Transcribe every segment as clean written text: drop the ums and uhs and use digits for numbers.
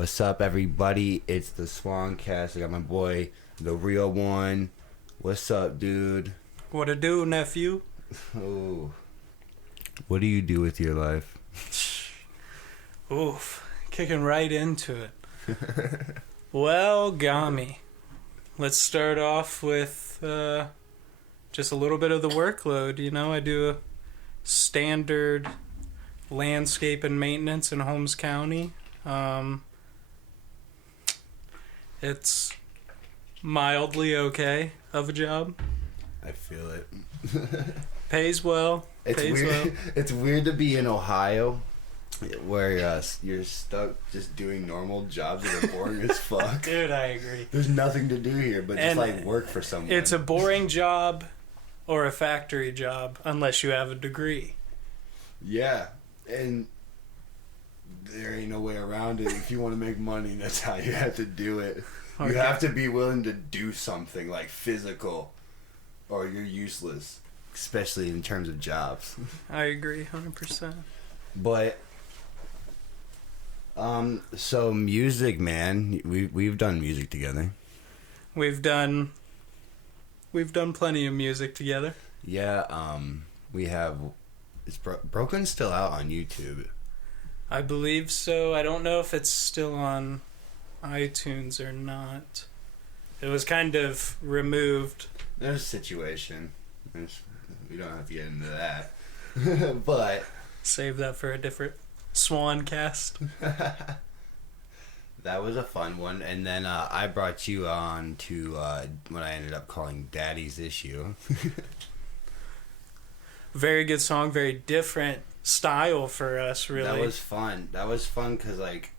What's up, everybody? It's the Swanncast. I got my boy, the real one. What's up, dude? What to do, nephew? Oh, what do you do with your life? Oof, kicking right into it. Well, Gami, let's start off with just a little bit of the workload. You know, I do a standard landscape and maintenance in Holmes County. It's mildly okay of a job. I feel it. Pays well. It's Pays weird. well. It's weird to be in Ohio, where you're stuck just doing normal jobs that are boring as fuck. Dude, I agree. There's nothing to do here but just like work for someone. It's a boring job or a factory job unless you have a degree. Yeah, and there ain't no way around it. If you want to make money, that's how you have to do it. Okay. You have to be willing to do something like physical, or you're useless, especially in terms of jobs. I agree 100%. But so music, man, we've done music together. We've done plenty of music together. Yeah, we have. It's Broken's still out on YouTube. I believe so. I don't know if it's still on iTunes or not. It was kind of removed. There's a situation. We don't have to get into that. But Save that for a different Swanncast. that was a fun one. And then I brought you on to what I ended up calling Daddy's Issue. Very good song, very different style for us, really. That was fun. That was fun because, like,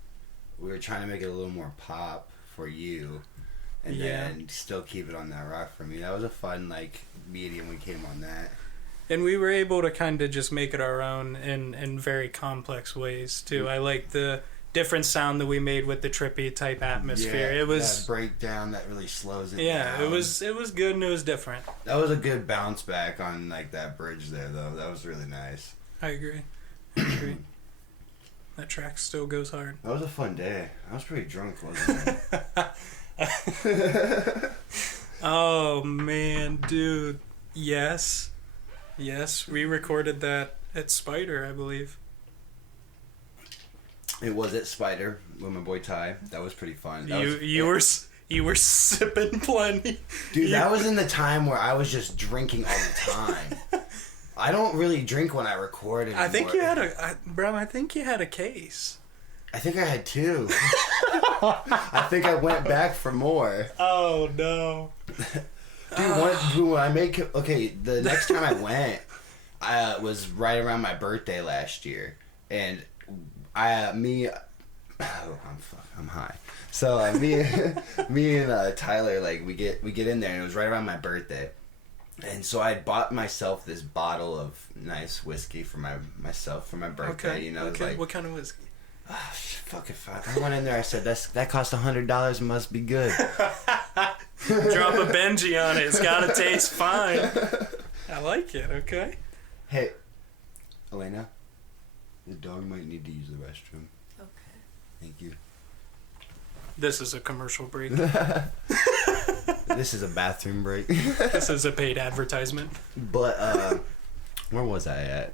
we were trying to make it a little more pop for you. And then still keep it on that rock for me. That was a fun, like, medium we came on that. And we were able to kind of just make it our own in very complex ways, too. I like the different sound that we made with the trippy type atmosphere. Yeah, it was that breakdown that really slows it down. Yeah, it was good and it was different. That was a good bounce back on, like, that bridge there, though. That was really nice. I agree. That track still goes hard. That was a fun day. I was pretty drunk, wasn't I? Oh, man, dude. Yes, we recorded that at Spider, I believe. It was at Spider with my boy Ty. That was pretty fun. You were sipping plenty. Dude, that was in the time where I was just drinking all the time. I don't really drink when I record anymore. I think you had I think you had a case. I think I had two. I think I went back for more. Oh, no. Dude, the next time I went, was right around my birthday last year. And I'm high. So me and Tyler, like, we get in there, and it was right around my birthday. And so I bought myself this bottle of nice whiskey for myself for my birthday. Okay. You know, okay. Like, What kind of whiskey? Fuck if I went in there. I said that cost $100. Must be good. Drop a Benji on it. It's gotta taste fine. I like it. Okay. Hey, Elena, the dog might need to use the restroom. Okay. Thank you. This is a commercial break. This is a bathroom break. This is a paid advertisement. But where was I at?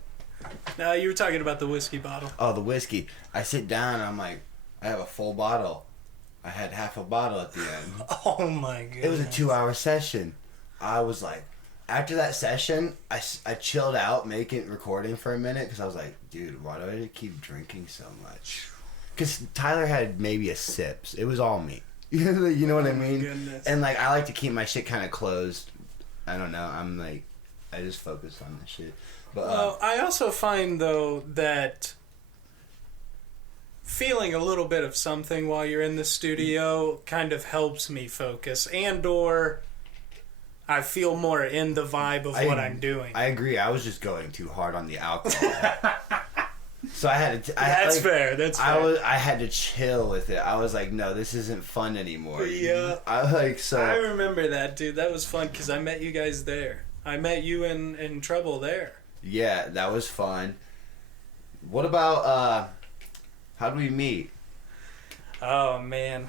No, you were talking about the whiskey bottle. Oh, the whiskey. I sit down and I'm like, I have a full bottle. I had half a bottle at the end. Oh my god. It was a 2-hour session. I was like, after that session, I chilled out recording for a minute because I was like, dude, why do I keep drinking so much? Because Tyler had maybe a sip. It was all me. You know what I mean? Goodness. And like, I like to keep my shit kind of closed. I don't know. I'm like, I just focus on this shit. But well, I also find though that feeling a little bit of something while you're in the studio kind of helps me focus, and or I feel more in the vibe of what I'm doing. I agree. I was just going too hard on the alcohol. So I had to. That's fair. That's fair. I had to chill with it. I was like, no, this isn't fun anymore. Yeah. I remember that, dude. That was fun because I met you guys there. I met you in Trouble there. Yeah, that was fun. What about how do we meet? Oh man.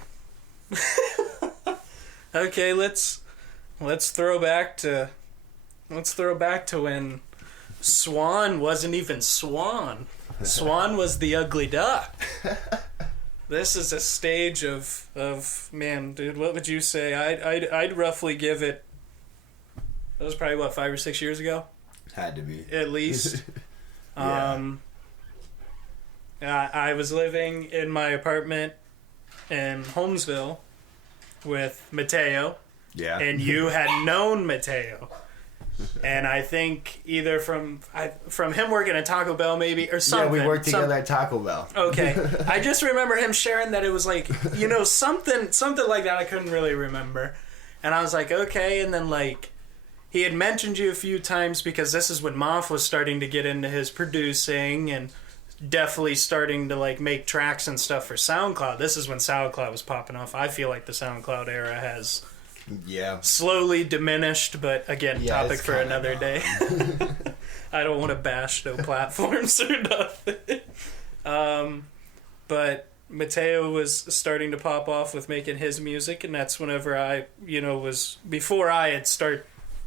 Okay, let's throw back to when Swann wasn't even Swann. Swann was the ugly duck. This is a stage of man, dude. What would you say? I'd roughly give it. That was probably what, 5 or 6 years ago. Had to be at least. Yeah. I was living in my apartment in Holmesville with Mateo. Yeah. And you had known Mateo. And I think either from him working at Taco Bell maybe or something. Yeah, we worked together at Taco Bell. Okay. I just remember him sharing that it was like, something like that. I couldn't really remember. And I was like, okay. And then like he had mentioned you a few times because this is when Moff was starting to get into his producing and definitely starting to like make tracks and stuff for SoundCloud. This is when SoundCloud was popping off. I feel like the SoundCloud era has slowly diminished, but again, topic for another day. I don't want to bash no platforms or nothing. But Mateo was starting to pop off with making his music, and that's whenever I, was before I had started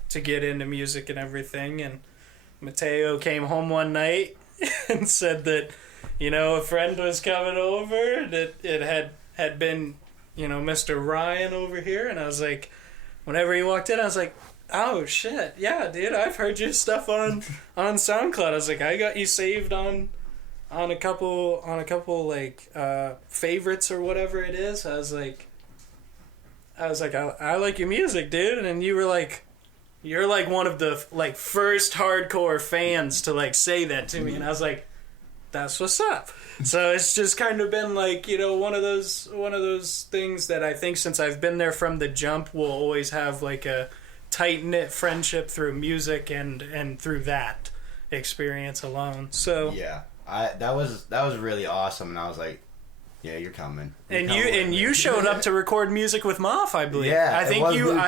to get into music and everything. And Mateo came home one night and said that, a friend was coming over, that it had been, Mr. Ryan over here. And I was like, whenever he walked in, I was like, oh shit, yeah, dude, I've heard your stuff on SoundCloud. I was like, I got you saved on a couple like favorites or whatever it is. I was like, I like your music, dude. And you were like, you're like one of the like first hardcore fans to like say that to me. And I was like, that's what's up. So it's just kind of been like, one of those things that I think since I've been there from the jump, we'll always have like a tight knit friendship through music and through that experience alone. So yeah, that was really awesome, and I was like, yeah, you're coming. You showed up to record music with Moff, I believe. Yeah, I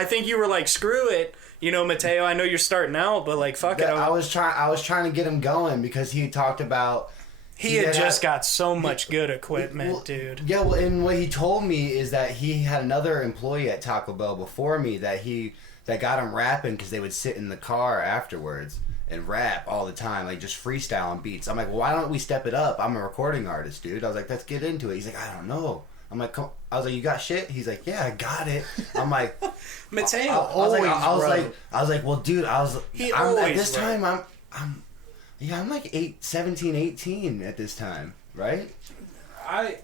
think you were like, screw it. Mateo, I know you're starting out, but like, fuck it. I was trying to get him going because he talked about. He had just got so much good equipment, dude. Yeah, well, and what he told me is that he had another employee at Taco Bell before me that got him rapping because they would sit in the car afterwards and rap all the time, like just freestyle on beats. I'm like, well, why don't we step it up? I'm a recording artist, dude. I was like, let's get into it. He's like, I don't know. I'm like, come. I was like, you got shit? He's like, yeah, I got it. I'm like, Mateo. I was like, well, dude, at this time, I'm like 17, 18 at this time, right? I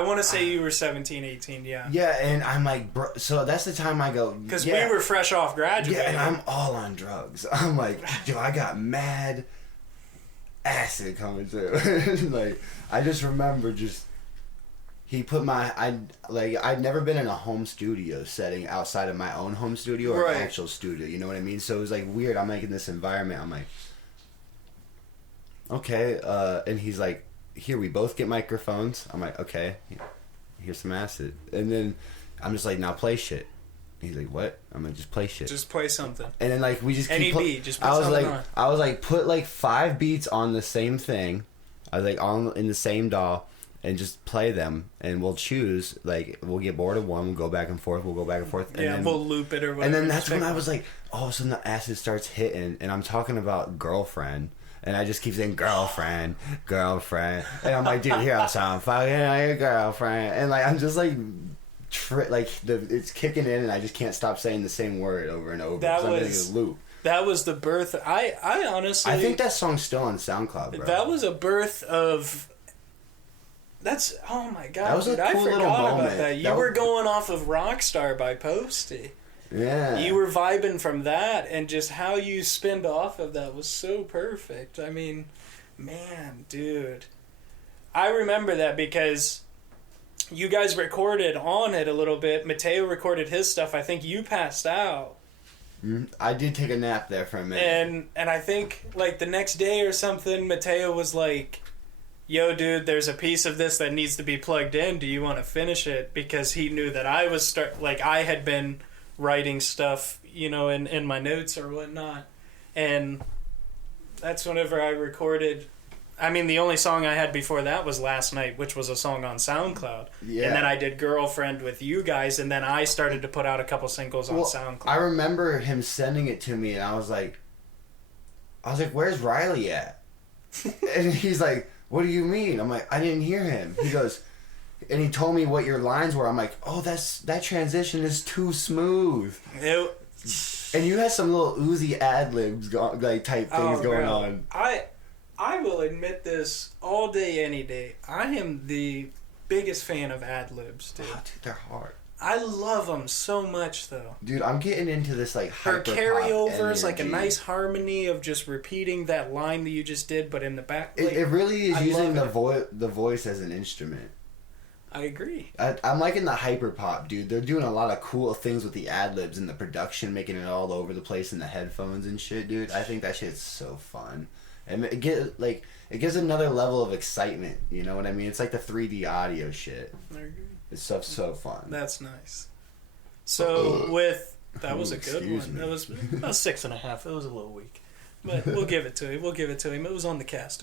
want to say you were 17, 18, yeah. Yeah, and I'm like, bro, so that's the time I go, because we were fresh off graduating. Yeah, and I'm all on drugs. I'm like, dude, I got mad acid coming through. Like, I just remember he put I'd never been in a home studio setting outside of my own home studio or an actual studio, you know what I mean? So it was like weird. I'm like in this environment. I'm like, okay, and he's like, here, we both get microphones. I'm like, okay, here's some acid. And then I'm just like, now play shit. He's like, what? I'm like, just play shit. Just play something. And then like we just keep beat, just put something on. I was like, put like 5 beats on the same thing. I was like in the same DAW and just play them, and we'll choose, like, we'll get bored of one, we'll go back and forth, and then we'll loop it or whatever. And then that's when I was like, all of a sudden the acid starts hitting, and I'm talking about girlfriend. And I just keep saying, girlfriend. And I'm like, dude, here, I'm sound fucking your girlfriend. And like, I'm just like, it's kicking in, and I just can't stop saying the same word over and over. I'm getting a loop. That was the birth. I honestly. I think that song's still on SoundCloud, bro. That was a birth of. That's, oh my god, that was dude, a cool I forgot about that. You were going off of Rockstar by Posty. Yeah. You were vibing from that, and just how you spinned off of that was so perfect. I mean, man, dude. I remember that because you guys recorded on it a little bit. Mateo recorded his stuff. I think you passed out. I did take a nap there for a minute. And I think, like, the next day or something, Mateo was like, yo, dude, there's a piece of this that needs to be plugged in. Do you want to finish it? Because he knew that I was I had been writing stuff, in my notes or whatnot. And that's whenever I recorded, I mean, the only song I had before that was Last Night, which was a song on SoundCloud. Yeah. And then I did Girlfriend with you guys, and then I started to put out a couple singles on SoundCloud. I remember him sending it to me, and I was like, where's Riley at? And he's like, what do you mean? I'm like, I didn't hear him. He goes, and he told me what your lines were. I'm like, oh, that transition is too smooth. And you had some little Uzi ad-libs like type things going on. I will admit this all day, any day. I am the biggest fan of ad-libs, dude. Oh, dude, they're hard. I love them so much, though. Dude, I'm getting into this, like, hyper-pop carryovers, like a nice harmony of just repeating that line that you just did, but in the back. Like, it really is using the voice as an instrument. I agree. I'm liking the hyper-pop, dude. They're doing a lot of cool things with the ad-libs and the production, making it all over the place in the headphones and shit, dude. I think that shit's so fun. And it gives another level of excitement, you know what I mean? It's like the 3D audio shit. I agree. It's so fun. That's nice. So that was a good one. That was about 6.5. It was a little weak, but we'll give it to him. It was on the cast.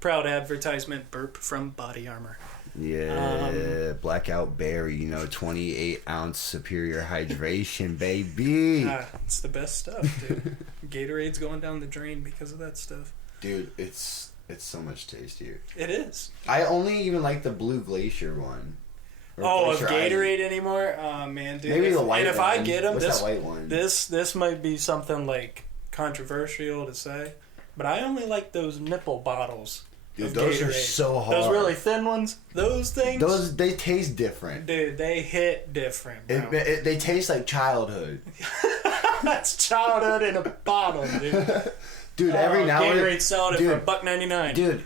Proud advertisement burp from Body Armor. Yeah, Blackout Berry, 28-ounce superior hydration, baby. It's the best stuff, dude. Gatorade's going down the drain because of that stuff. Dude, it's so much tastier. It is. I only even like the Blue Glacier one. Of Gatorade anymore? Oh, man, dude. Maybe the white one. And if I get them, that white one? This might be something, like, controversial to say, but I only like those nipple bottles. Dude, those Gatorade. Are so hard. Those really thin ones, those things. They taste different. Dude, they hit different, bro. They taste like childhood. That's childhood in a bottle, dude. Dude, every now and then. Gatorade selling it for $1.99. Dude,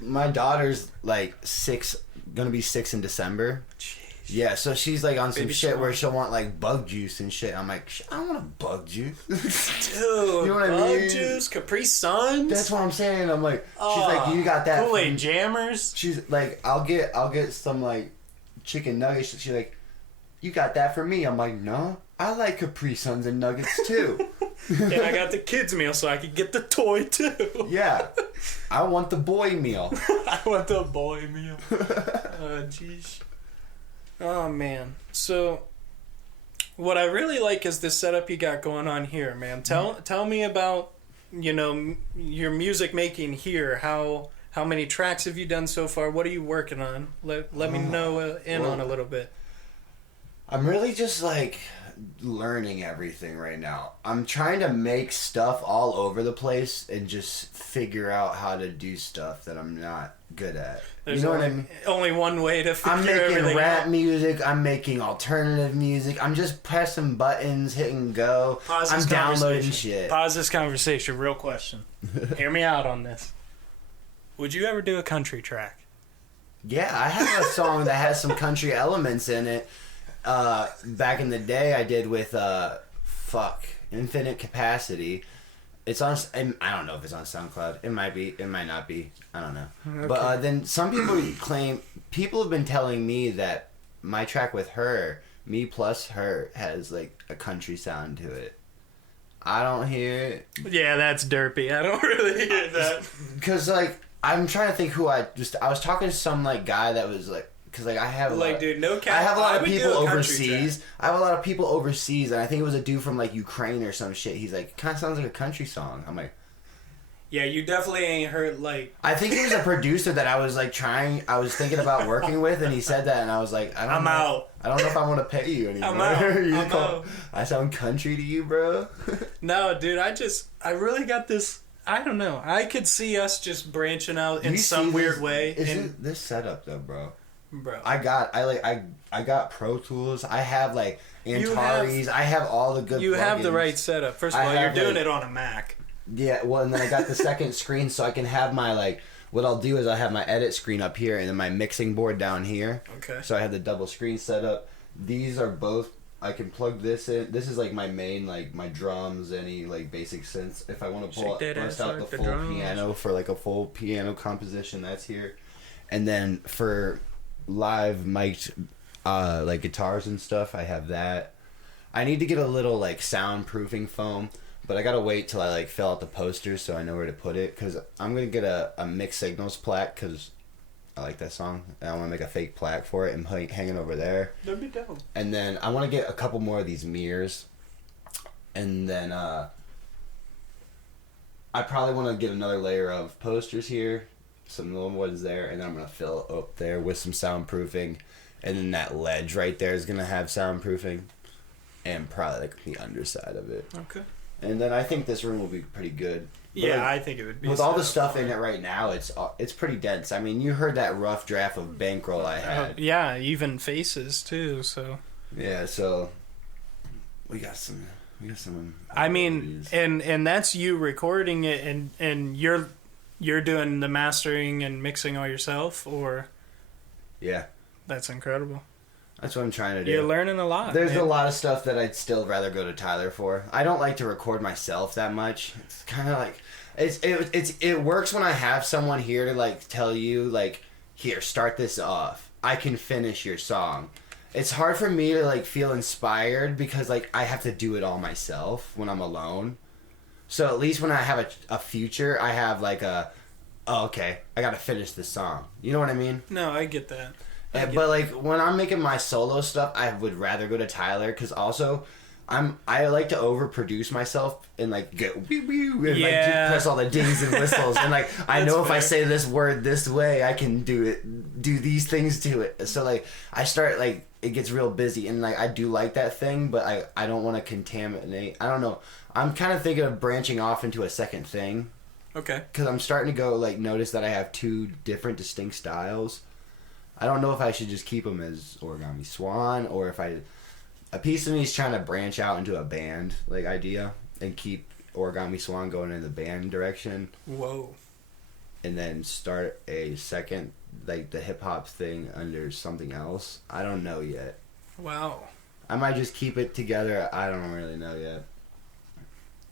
my daughter's like 6, gonna be 6 in December. Jeez. Yeah, so she's like on some shit where she'll want like bug juice and shit. I'm like, I don't want bug juice. Dude, you know what bug I mean? Juice, Capri Suns. That's what I'm saying. I'm like, she's like, you got that Kool-Aid Jammers. She's like, I'll get some like chicken nuggets. She's like, you got that for me? I'm like, no, I like Capri Suns and nuggets too. And I got the kids meal so I could get the toy too. Yeah, I want the boy meal. I want the boy meal. Jeez. Oh, man. So, what I really like is this setup you got going on here, man. Tell me about, your music making here. How many tracks have you done so far? What are you working on? Let me know on a little bit. I'm really just, like, learning everything right now. I'm trying to make stuff all over the place and just figure out how to do stuff that I'm not good at. There's you know what I mean? Only one way to figure everything out. I'm making rap music. I'm making alternative music. I'm just pressing buttons, hitting go. I'm downloading shit. Pause this conversation. Real question. Hear me out on this. Would you ever do a country track? Yeah, I have a song that has some country elements in it. Back in the day, I did with Infinite Capacity. It's on. I don't know if it's on SoundCloud. It might be. It might not be. I don't know. Okay. But then some people have been telling me that my track with her, me plus her, has like a country sound to it. I don't hear it. Yeah, that's derpy. I don't really hear that. Because like I'm trying to think who I was talking to some like guy that was like. Because like I have no cap. I have a lot of people overseas. I have a lot of people overseas, and I think it was a dude from like Ukraine or some shit. He's like, kind of sounds like a country song. I'm like, yeah, you definitely ain't heard like. I think it was a producer that I was like I was thinking about working with, and he said that, and I was like, I'm out. I don't know if I want to pay you anymore. I'm out. I sound country to you, bro. No, dude, I really got this. I don't know. I could see us just branching out in some weird way. This setup though, bro? Bro. I got Pro Tools. I have like Antares. I have all the good. You have the right setup. First of all, you're doing it on a Mac. Yeah, well, and then I got the second screen, so I can have my like. What I'll do is I have my edit screen up here, and then my mixing board down here. Okay. So I have the double screen set up. These are both. I can plug this in. This is like my main, like my drums, any like basic synths. If I want to bust out the full piano for like a full piano composition, that's here. And then for live mic'd like guitars and stuff, I have that. I need to get a little like soundproofing foam, But I gotta wait till I like fill out the posters so I know where to put it. Cause I'm gonna get a mixed signals plaque because I like that song. And I want to make a fake plaque for it and hang it over there. That'd be dope. And then I want to get a couple more of these mirrors. And then I probably want to get another layer of posters here. Some little ones there. And then I'm going to fill it up there with some soundproofing. And then that ledge right there is going to have soundproofing. And probably like the underside of it. Okay. And then I think this room will be pretty good. But Yeah, I think it would be. with all the stuff in it right now, it's pretty dense. I mean, you heard that rough draft of Bankroll I had. Yeah, even faces too. So Yeah, so we got some. I mean, and that's you recording it, and you're doing the mastering and mixing all yourself, or yeah, that's incredible. That's what I'm trying to do. You're learning a lot. There's man. a lot of stuff that I'd still rather go to Tyler for. I don't like to record myself that much. It's kind of like it works when I have someone here to like tell you like, here, start this off. I can finish your song. It's hard for me to like feel inspired because like I have to do it all myself when I'm alone. So at least when I have a future, I have like okay, I got to finish this song. You know what I mean? No, I get that. But like when I'm making my solo stuff, I would rather go to Tyler because also I like to overproduce myself and like get wee wee and like press all the dings and whistles and like I know if I say this word this way I can do these things to it. So like I start like it gets real busy and like I do like that thing, but I don't want to contaminate. I don't know. I'm kind of thinking of branching off into a second thing. Okay. Because I'm starting to go like notice that I have two different distinct styles. I don't know if I should just keep them as OrigamiSwann or if a piece of me is trying to branch out into a band like idea and keep OrigamiSwann going in the band direction. Whoa. And then start a second like the hip hop thing under something else. I don't know yet. Wow. I might just keep it together. I don't really know yet.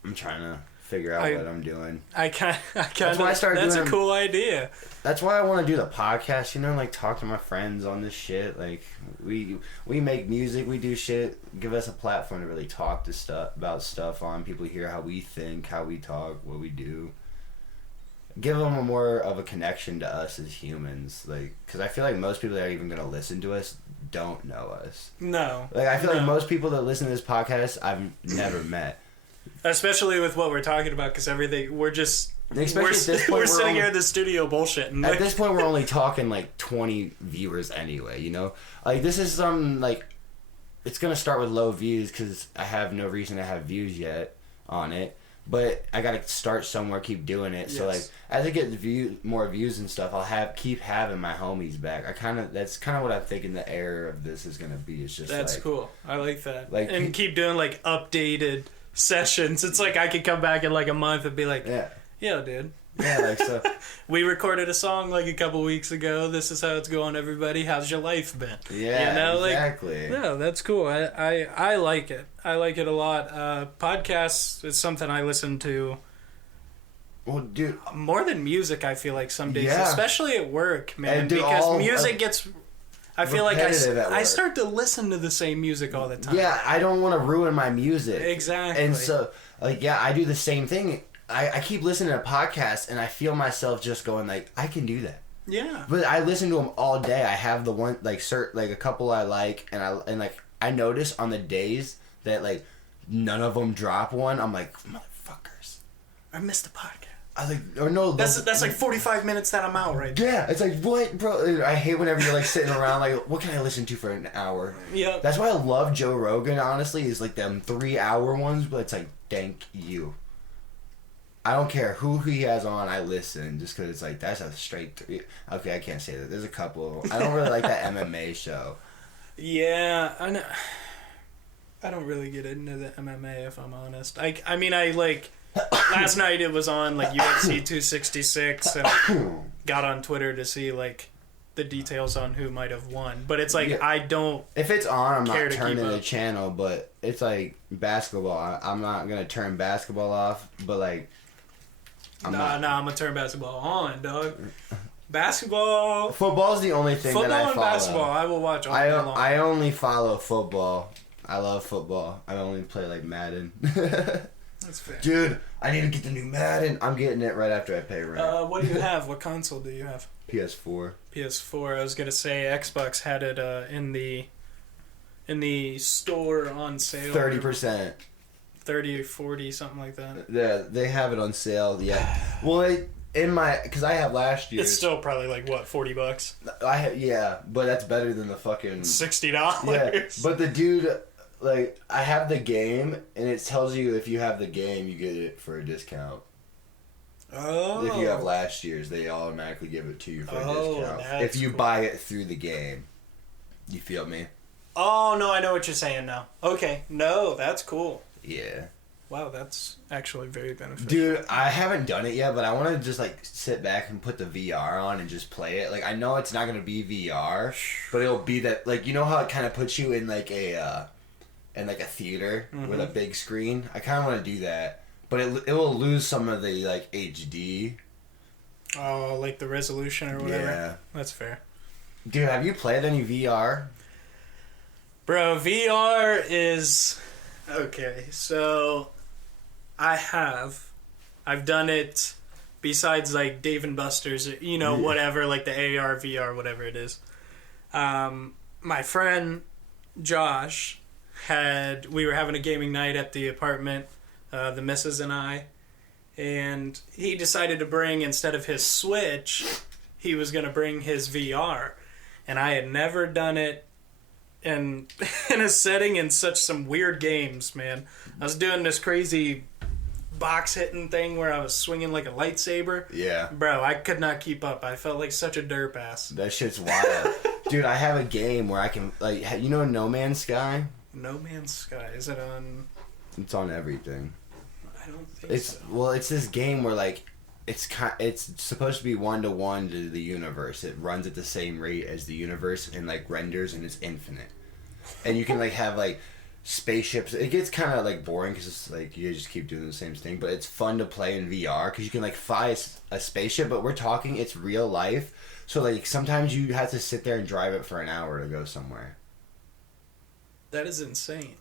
I'm trying to figure out what I'm doing. That's why I started doing, a cool idea. That's why I want to do the podcast, you know, like talk to my friends on this shit. Like we make music, we do shit. Give us a platform to really talk to about stuff on. People hear how we think, how we talk, what we do. Give them a more of a connection to us as humans, like because I feel like most people that are even gonna listen to us don't know us. No. Like I feel like most people that listen to this podcast I've never met. Especially with what we're talking about, because everything we're just we're sitting here in the studio bullshitting. At this point, we're only talking like 20 viewers anyway. You know, like this is like it's gonna start with low views because I have no reason to have views yet on it. But I gotta start somewhere, keep doing it. Yes. So like as I get more views and stuff, I'll keep having my homies back. That's kind of what I'm thinking. The error of this is gonna be. It's just that's like, cool. I like that. Like and keep doing like updated sessions. It's like I could come back in like a month and be like, yeah, dude. Yeah, like so. We recorded a song like a couple weeks ago. This is how it's going, everybody. How's your life been? Yeah, you know, exactly. Like, no, that's cool. I like it. I like it a lot. Podcasts is something I listen to. Well, dude, more than music, I feel like some days, especially at work, man, because music gets. I feel like I start to listen to the same music all the time. Yeah, I don't want to ruin my music. Exactly. And so, like, yeah, I do the same thing. I keep listening to podcasts, and I feel myself just going, like, I can do that. Yeah. But I listen to them all day. I have the one, like, a couple I like, and I notice on the days that, like, none of them drop one, I'm like, motherfuckers. I missed the podcast. I was like, or no, that's like 45 minutes that I'm out right now. Yeah, it's like, what, bro? I hate whenever you're like sitting around like, what can I listen to for an hour? Yeah. That's why I love Joe Rogan, honestly, is like them 3-hour ones, but it's like, thank you. I don't care who he has on, I listen, just because it's like, that's a straight 3. Okay, I can't say that. There's a couple. I don't really like that MMA show. Yeah, I know. I don't really get into the MMA, if I'm honest. I mean, I like... Last night it was on like UFC 266 and I got on Twitter to see like the details on who might have won. But it's like I don't. If it's on, I'm not turning the channel. But it's like basketball. I'm not gonna turn basketball off. But like, I'm gonna turn basketball on, dog. Basketball. Football's the only thing that I follow. Football and basketball, I will watch all day long. I only follow football. I love football. I only play like Madden. That's fair. Dude, I need to get the new Madden. I'm getting it right after I pay rent. What do you have? What console do you have? PS4. PS4. I was gonna say Xbox had it in the store on sale. 30%. 30 or 40, something like that. Yeah, they have it on sale. Yeah. Well, because I have last year's. It's still probably like what, $40? But that's better than the fucking $60. Yeah, but the dude, like, I have the game, and it tells you if you have the game, you get it for a discount. Oh. If you have last year's, they automatically give it to you for a discount. If you buy it through the game. You feel me? Oh, no, I know what you're saying now. Okay, no, that's cool. Yeah. Wow, that's actually very beneficial. Dude, I haven't done it yet, but I want to just, like, sit back and put the VR on and just play it. Like, I know it's not going to be VR, but it'll be that, like, you know how it kind of puts you in, like, a theater with a big screen? I kind of want to do that, but it will lose some of the, like, HD. Oh, like the resolution or whatever? Yeah. That's fair. Dude, have you played any VR? Bro, VR is... Okay, so... I've done it besides like Dave and Buster's, whatever, like the AR, VR, whatever it is. My friend Josh we were having a gaming night at the apartment, the missus and I, and he decided to bring, instead of his Switch, he was going to bring his VR. And I had never done it in a setting in some weird games, man. I was doing this crazy box hitting thing where I was swinging like a lightsaber. Yeah. Bro, I could not keep up. I felt like such a derp ass. That shit's wild. Dude, I have a game where I can, like, No Man's Sky? No Man's Sky. Is it on... It's on everything. I don't think so. Well, it's this game where, like, it's supposed to be 1-to-1 to the universe. It runs at the same rate as the universe and, like, renders, and it's infinite. And you can, like, have, like, spaceships. It gets kind of, like, boring because it's, like, you just keep doing the same thing. But it's fun to play in VR because you can, like, fly a spaceship. But we're talking it's real life. So, like, sometimes you have to sit there and drive it for an hour to go somewhere. That is insane.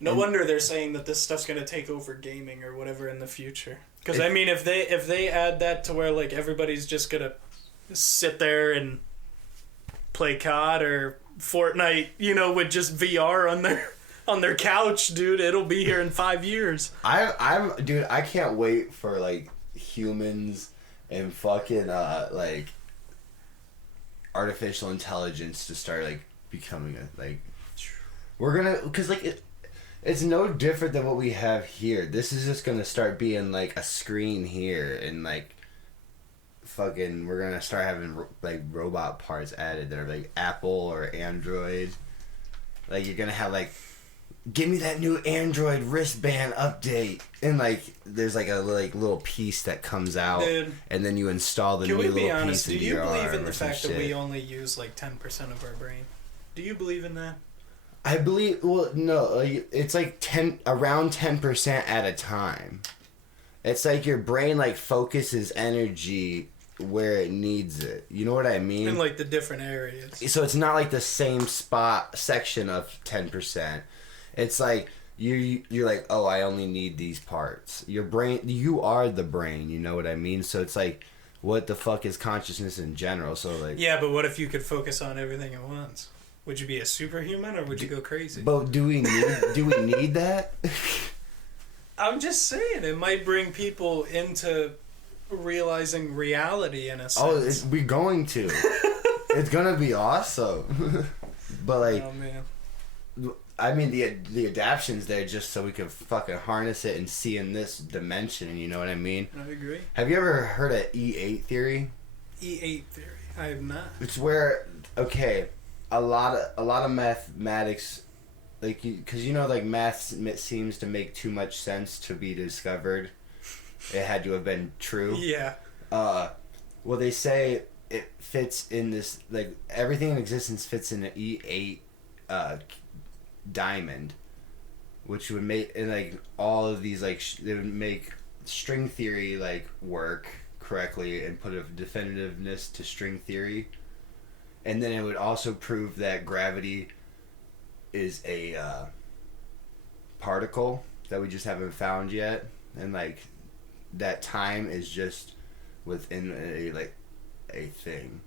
No wonder they're saying that this stuff's going to take over gaming or whatever in the future. Because, I mean, if they add that to where, like, everybody's just going to sit there and play COD or Fortnite, with just VR on their couch, dude, it'll be here in 5 years. Dude, I can't wait for, like, humans and fucking, like, artificial intelligence to start, like, becoming we're gonna, because, like, it's no different than what we have here. This is just gonna start being, like, a screen here, and, like, fucking, we're gonna start having, like, robot parts added that are, like, Apple or Android. Like, you're gonna have, like, give me that new Android wristband update, and, like, there's, like, a, like, little piece that comes out, dude, and then you install the new little piece. Can we be honest? Do you believe in the fact that we only use, like, 10% of our brain? Do you believe in that? I believe, well, no, it's like around 10% at a time. It's like your brain, like, focuses energy where it needs it. You know what I mean? In, like, the different areas. So it's not like the same section of 10%. It's like you're like, oh, I only need these parts. Your brain, you are the brain. You know what I mean? So it's like, what the fuck is consciousness in general? So, like, yeah, but what if you could focus on everything at once? Would you be a superhuman or would you go crazy? But do we need that? I'm just saying, it might bring people into realizing reality in a sense. Oh, we're going to. It's gonna be awesome. But, like, oh, man. I mean, the adaption's there just so we can fucking harness it and see in this dimension. You know what I mean? I agree. Have you ever heard of E8 theory? E8 theory. I have not. It's where, okay, a lot of mathematics, like, because like, math seems to make too much sense to be discovered. It had to have been true. Yeah. Well, they say it fits in this, like, everything in existence fits in an E8 diamond, which would make, and, like, all of these, like, it would make string theory, like, work correctly and put a definitiveness to string theory. And then it would also prove that gravity is a particle that we just haven't found yet, and like that time is just within a thing,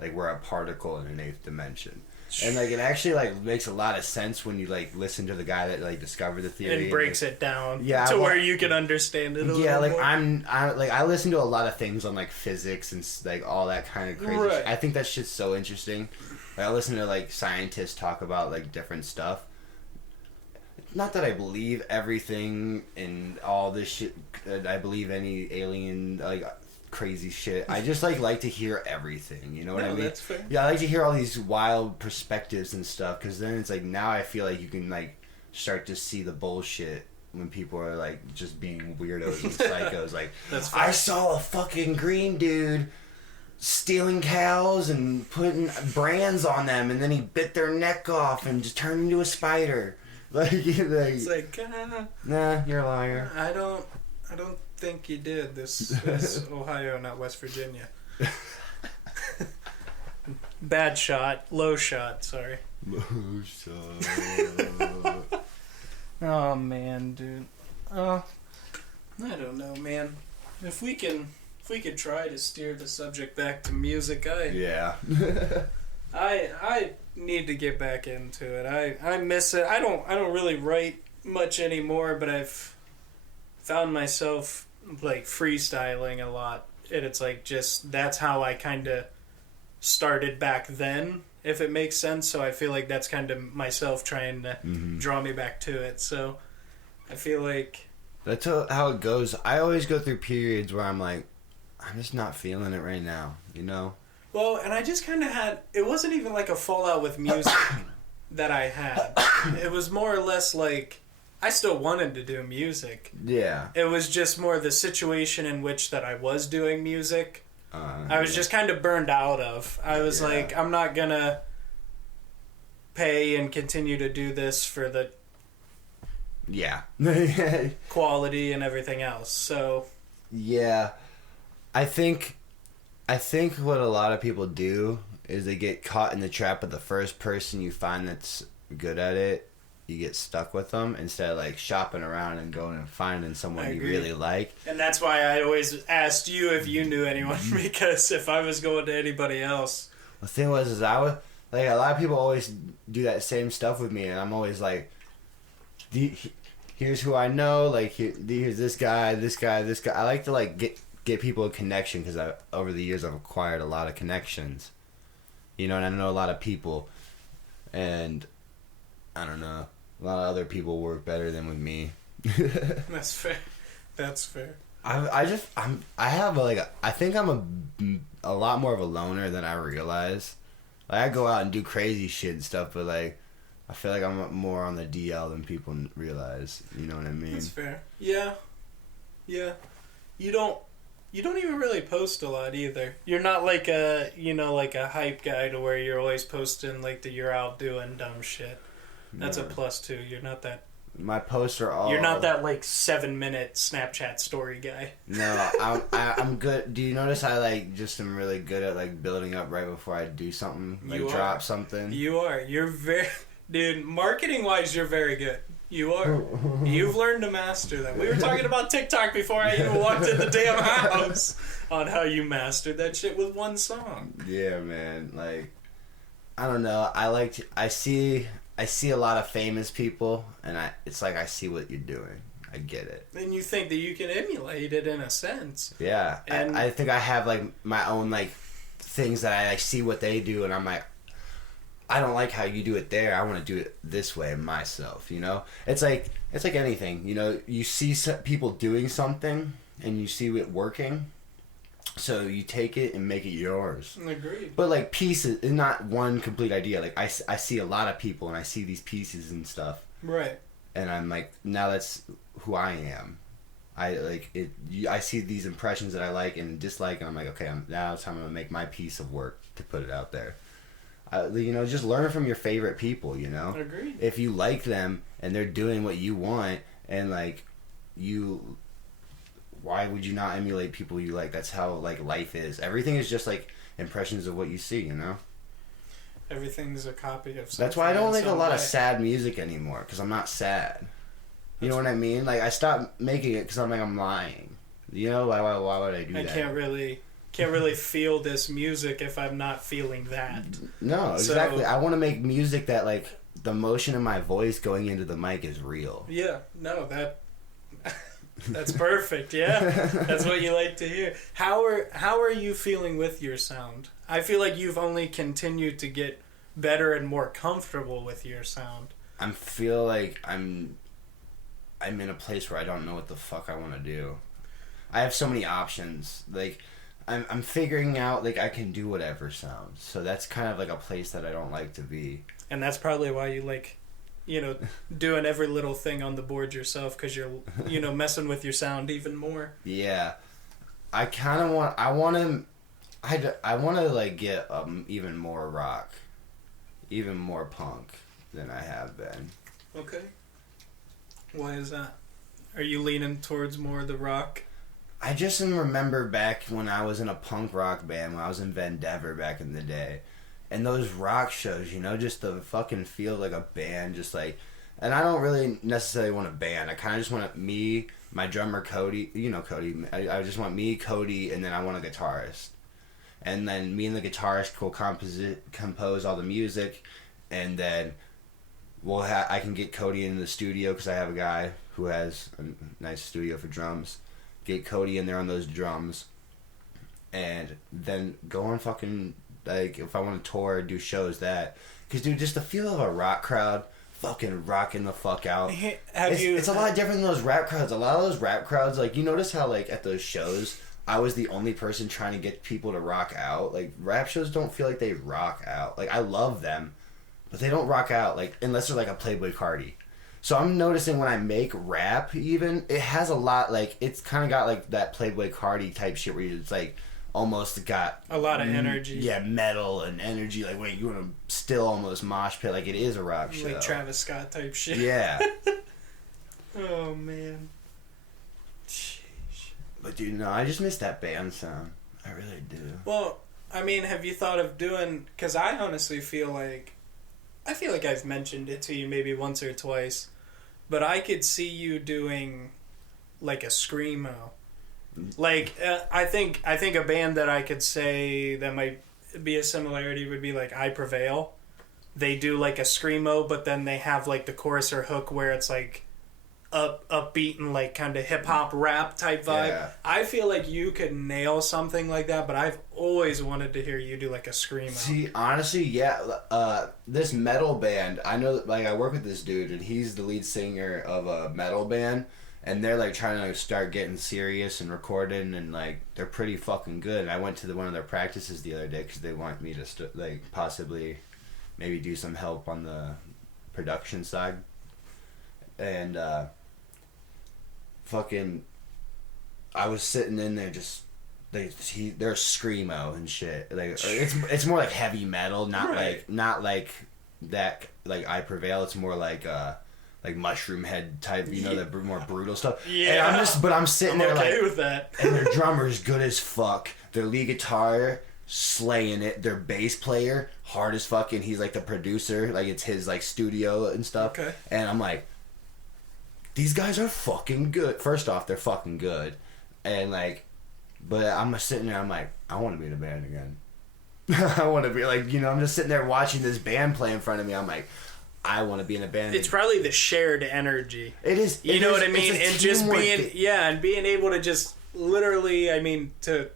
like we're a particle in an eighth dimension. And like it actually like makes a lot of sense when you like listen to the guy that like discovered the theory and breaks it down where you can understand it. I listen to a lot of things on like physics and like all that kind of crazy shit. I think that shit's so interesting. Like, I listen to like scientists talk about like different stuff. Not that I believe everything and all this shit. I believe any alien like crazy shit. I just like to hear everything, you know what I mean? That's fair. Yeah, I like to hear all these wild perspectives and stuff, because then it's like now I feel like you can like start to see the bullshit when people are like just being weirdos and psychos. Like, I saw a fucking green dude stealing cows and putting brands on them, and then he bit their neck off and just turned into a spider. It's like nah, you're a liar. I don't think you did. This is Ohio, not West Virginia. Bad shot. Low shot, sorry. Low shot. Oh, man, dude. I don't know, man. If we could try to steer the subject back to music, yeah. I need to get back into it. I miss it. I don't really write much anymore, but I've found myself like freestyling a lot, and it's like just that's how I kind of started back then, if it makes sense. So I feel like that's kind of myself trying to draw me back to it. So I feel like that's how it goes. I always go through periods where I'm like, I'm just not feeling it right now, you know? Well, and I just kind of had, it wasn't even like a fallout with music that I had. It was more or less like, I still wanted to do music. Yeah. It was just more the situation in which that I was doing music. I was just kind of burned out of. I was like, I'm not gonna pay and continue to do this for the quality and everything else. So yeah, I think what a lot of people do is they get caught in the trap of the first person you find that's good at it. You get stuck with them instead of like shopping around and going and finding someone you really like. And that's why I always asked you if you knew anyone, because if I was going to anybody else. The thing was I was like, a lot of people always do that same stuff with me, and I'm always like, here's who I know. Like here's this guy. I like to like get people a connection, because over the years I've acquired a lot of connections. You know, and I know a lot of people, and I don't know, a lot of other people work better than with me. That's fair. That's fair. I think I'm a lot more of a loner than I realize. Like, I go out and do crazy shit and stuff, but like, I feel like I'm more on the DL than people realize. You know what I mean? That's fair. Yeah. Yeah. You don't even really post a lot either. You're not like a hype guy to where you're always posting like that you're out doing dumb shit. That's a plus too. You're not that. My posts are all. You're not that like 7-minute Snapchat story guy. No, I'm good. Do you notice I like just am really good at like building up right before I do something, like drop something. You are. You're very, dude. Marketing wise, you're very good. You are. You've learned to master that. We were talking about TikTok before I even walked in the damn house on how you mastered that shit with one song. Yeah, man. Like, I don't know. I see a lot of famous people, and it's like I see what you're doing. I get it. And you think that you can emulate it in a sense. Yeah. And I think I have like my own like things that I like see what they do, and I'm like, I don't like how you do it there. I want to do it this way myself, you know? It's like anything, you know? You see people doing something, and you see it working, so you take it and make it yours. Agreed. But like pieces, not one complete idea. Like I see a lot of people, and I see these pieces and stuff. Right. And I'm like, now that's who I am. I like it. I see these impressions that I like and dislike, and I'm like, okay, now it's time to make my piece of work to put it out there. You know, just learn from your favorite people, you know? Agreed. If you like them and they're doing what you want, and like why would you not emulate people you like? That's how like life is. Everything is just like impressions of what you see, you know? Everything's a copy of something. That's why I don't like a lot of sad music anymore, because I'm not sad. You know what I mean? Like, I stopped making it because I'm like, I'm lying. You know, why would I do that? I can't really feel this music if I'm not feeling that. No, exactly. So, I want to make music that, like, the motion of my voice going into the mic is real. Yeah, no, that's perfect. Yeah, that's what you like to hear. How are you feeling with your sound? I feel like you've only continued to get better and more comfortable with your sound. I feel like I'm in a place where I don't know what the fuck I want to do. I have so many options. Like, I'm figuring out, like, I can do whatever sounds. So that's kind of like a place that I don't like to be. And that's probably why you like, doing every little thing on the board yourself, because you're, messing with your sound even more. Yeah. I kind of want, I want to, like, get even more rock, even more punk than I have been. Okay. Why is that? Are you leaning towards more the rock? I just remember back when I was in a punk rock band, when I was in Vandever back in the day. And those rock shows, just the fucking feel like a band, just like... And I don't really necessarily want a band. I kind of just want me, my drummer Cody, Cody. I just want me, Cody, and then I want a guitarist. And then me and the guitarist will compose all the music, and then I can get Cody in the studio, because I have a guy who has a nice studio for drums. Get Cody in there on those drums, and then go on fucking... Like, if I want to tour or do shows, that... Because, dude, just the feel of a rock crowd fucking rocking the fuck out. It's a lot different than those rap crowds. A lot of those rap crowds, like, you notice how, like, at those shows, I was the only person trying to get people to rock out. Like, rap shows don't feel like they rock out. Like, I love them, but they don't rock out, like, unless they're, like, a Playboy Cardi. So I'm noticing when I make rap, even, it has a lot, like, it's kind of got, like, that Playboy Cardi type shit where it's, like... Almost got a lot of energy. Yeah, metal and energy. Like, wait, you want to still almost mosh pit like it is a rock show. Like Travis Scott type shit. Yeah. Oh, man. Sheesh. But, dude, no, I just miss that band sound. I really do. Well, I mean, have you thought of doing... Because I honestly feel like... I've mentioned it to you maybe once or twice. But I could see you doing, like, a screamo. Like, I think a band that I could say that might be a similarity would be like I Prevail. They do like a screamo, but then they have like the chorus or hook where it's like upbeat and like kind of hip hop rap type vibe. Yeah. I feel like you could nail something like that, but I've always wanted to hear you do like a screamo. See, honestly, yeah, this metal band, I know, like, I work with this dude, and he's the lead singer of a metal band. And they're, like, trying to start getting serious and recording, and, like, they're pretty fucking good. And I went to one of their practices the other day because they want me to, possibly maybe do some help on the production side. And, I was sitting in there just... They're screamo and shit. Like, it's more like heavy metal, not like that, like I Prevail. It's more like Mushroom Head type, the more brutal stuff. Yeah. And I'm sitting there okay like, with that. And their drummer's good as fuck. Their lead guitar slaying it. Their bass player hard as fuck, and he's like the producer. Like, it's his like studio and stuff. Okay. And I'm like, these guys are fucking good. First off, they're fucking good, and like, but I'm sitting there. I'm like, I want to be in a band again. I want to be like, I'm just sitting there watching this band play in front of me. I'm like, I want to be in a band. It's probably the shared energy. It is. You know what I mean? And just being able to just literally, I mean, to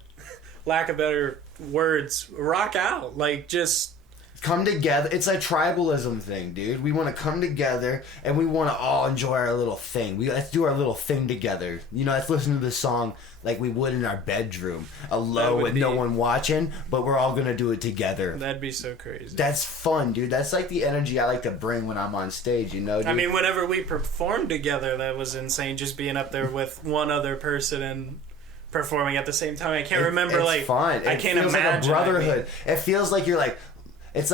lack of better words, rock out. Like, just come together. It's a tribalism thing, dude. We want to come together and we want to all enjoy our little thing. Let's do our little thing together. Let's listen to this song like we would in our bedroom, alone with no one watching, but we're all gonna do it together. That'd be so crazy. That's fun, dude. That's like the energy I like to bring when I'm on stage, dude? I mean, whenever we performed together, that was insane. Just being up there with one other person and performing at the same time. I can't remember, it's like, fun. I can't imagine. Like a brotherhood. It feels like you're like, it's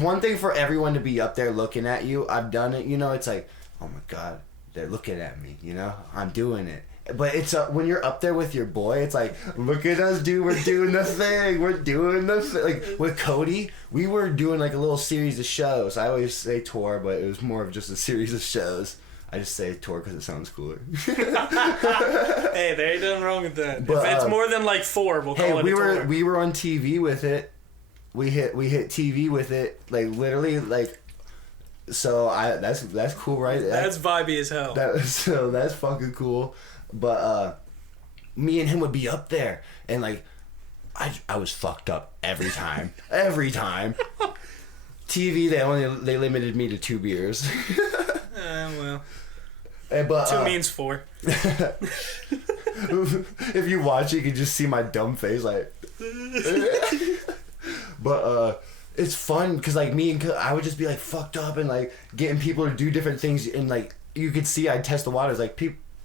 one thing for everyone to be up there looking at you. I've done it, It's like, oh my God, they're looking at me, I'm doing it. But it's when you're up there with your boy, it's like, look at us, dude. We're doing the thing. We're doing the thing. Like, with Cody, we were doing like a little series of shows. I always say tour, but it was more of just a series of shows. I just say tour because it sounds cooler. Hey, there ain't nothing wrong with that. But, if it's more than like 4, we'll call it a tour. We were on TV with it. We hit TV with it, like literally, like. So that's cool, right? That's vibey as hell. So that's fucking cool. But me and him would be up there, and like I was fucked up every time. Every time. TV, they limited me to 2 beers. Well. But 2 means 4. If you watch it, you can just see my dumb face, like. But it's fun because like I would just be like fucked up and like getting people to do different things, and like you could see I'd test the waters, like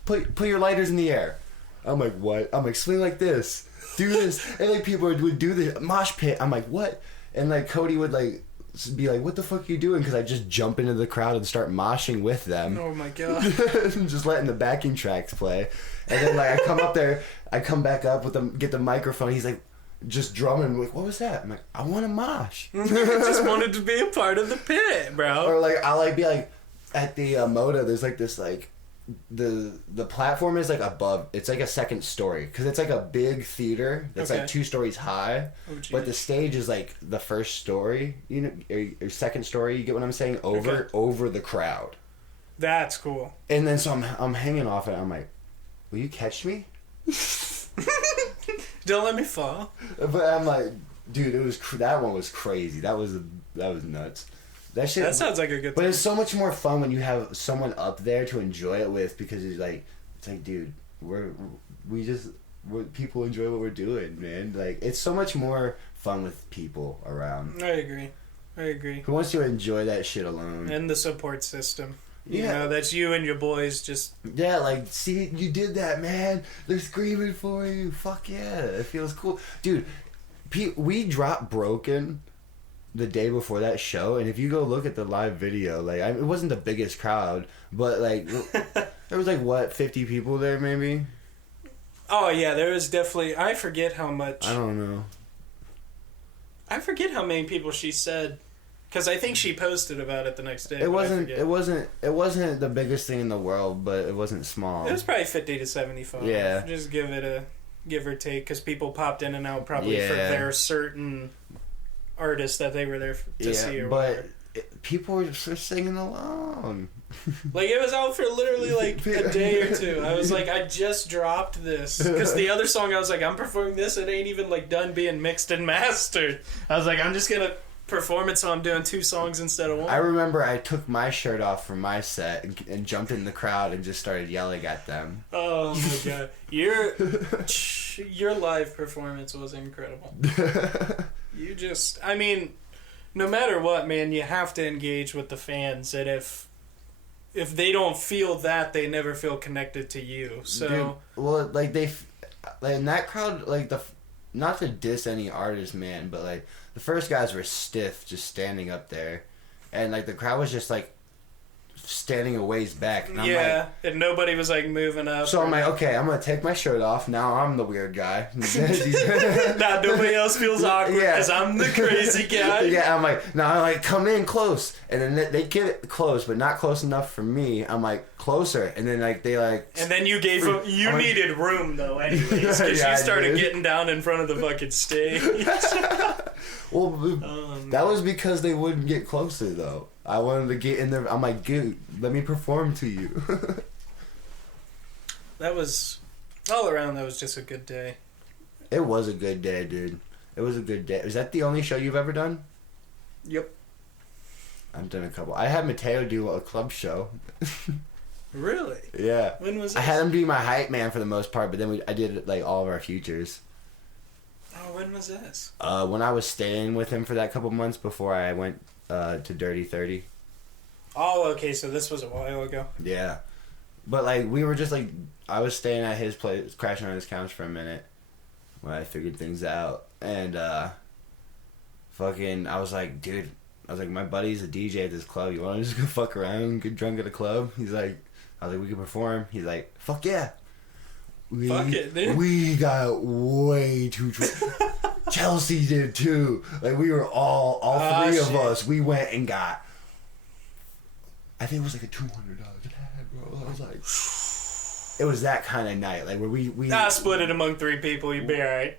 put your lighters in the air. I'm like, what? I'm like, swing like this, do this, and like people would do the mosh pit. I'm like, what? And like Cody would like be like, what the fuck are you doing? Because I just jump into the crowd and start moshing with them. Oh my god. Just letting the backing tracks play. And then like I come up there, I come back up with them, get the microphone. He's like, just drumming. I'm like, what was that? I'm like, I want to mosh. I just wanted to be a part of the pit, bro. Or like I'll like be like at the Moda, there's like this like the platform is like above, it's like a second story because it's like a big theater that's like 2 stories high. But the stage is like the first story, you know, or second story, you get what I'm saying, over the crowd. That's cool. And then so I'm hanging off it. I'm like, will you catch me? Don't let me fall. But I'm like, dude, that one was crazy. That was nuts. That sounds like a good But thing. it's so much more fun when you have someone up there to enjoy it with, because it's like, dude, people enjoy what we're doing, man. Like, it's so much more fun with people around. I agree. Who wants to enjoy that shit alone? And the support system. You know, that's you and your boys just... Yeah, like, see, you did that, man. They're screaming for you. Fuck yeah. It feels cool. Dude, we dropped Broken the day before that show, and if you go look at the live video, like, it wasn't the biggest crowd, but, like, there was, like, what, 50 people there, maybe? Oh, yeah, there was definitely... I forget how much... I don't know. I forget how many people she said... Because I think she posted about it the next day. It wasn't the biggest thing in the world, but it wasn't small. It was probably 50 to 75. Yeah. Just give or take, because people popped in and out probably for their certain artists that they were there to see or whatever. People were just singing along. Like, it was out for literally like a day or 2. I was like, I just dropped this. Because the other song, I was like, I'm performing this. It ain't even like done being mixed and mastered. I was like, I'm just going to perform it, so I'm doing 2 songs instead of 1. I remember I took my shirt off from my set and jumped in the crowd and just started yelling at them. Oh my god. Your live performance was incredible. I mean, no matter what, man, you have to engage with the fans, and if they don't feel that, they never feel connected to you. So, dude, well, like in that crowd, like not to diss any artist, man, but like the first guys were stiff just standing up there, and like the crowd was just like standing a ways back, and I'm like, and nobody was like moving up. So I'm like, okay, I'm gonna take my shirt off. Now I'm the weird guy. Now nobody else feels awkward because I'm the crazy guy. Yeah, I'm like, come in close, and then they get it close, but not close enough for me. I'm like, closer, and then like they like. And then you needed room though, anyways, because you started getting down in front of the fucking stage. Well, that was because they wouldn't get closer though. I wanted to get in there. I'm like, dude, let me perform to you. That was all around. That was just a good day. It was a good day, dude. It was a good day. Is that the only show you've ever done? Yep. I've done a couple. I had Mateo do a club show. Really? Yeah. When was this? I had him be my hype man for the most part, but then I did like all of our futures. Oh, when was this? When I was staying with him for that couple months before I went to Dirty 30. Oh, okay, so this was a while ago. Yeah. But like we were just like, I was staying at his place, crashing on his couch for a minute when I figured things out, and I was like, dude, my buddy's a DJ at this club. You want to just go fuck around and get drunk at a club? He's like, I was like, we can perform. He's like, fuck yeah. Fuck it, dude. We got way too drunk. Chelsea did too. Like we were all 3 of us. We went and got, I think it was like a $200 tab. bro. I was like, it was that kind of night, like where we. Split it among 3 people. You'd be all right.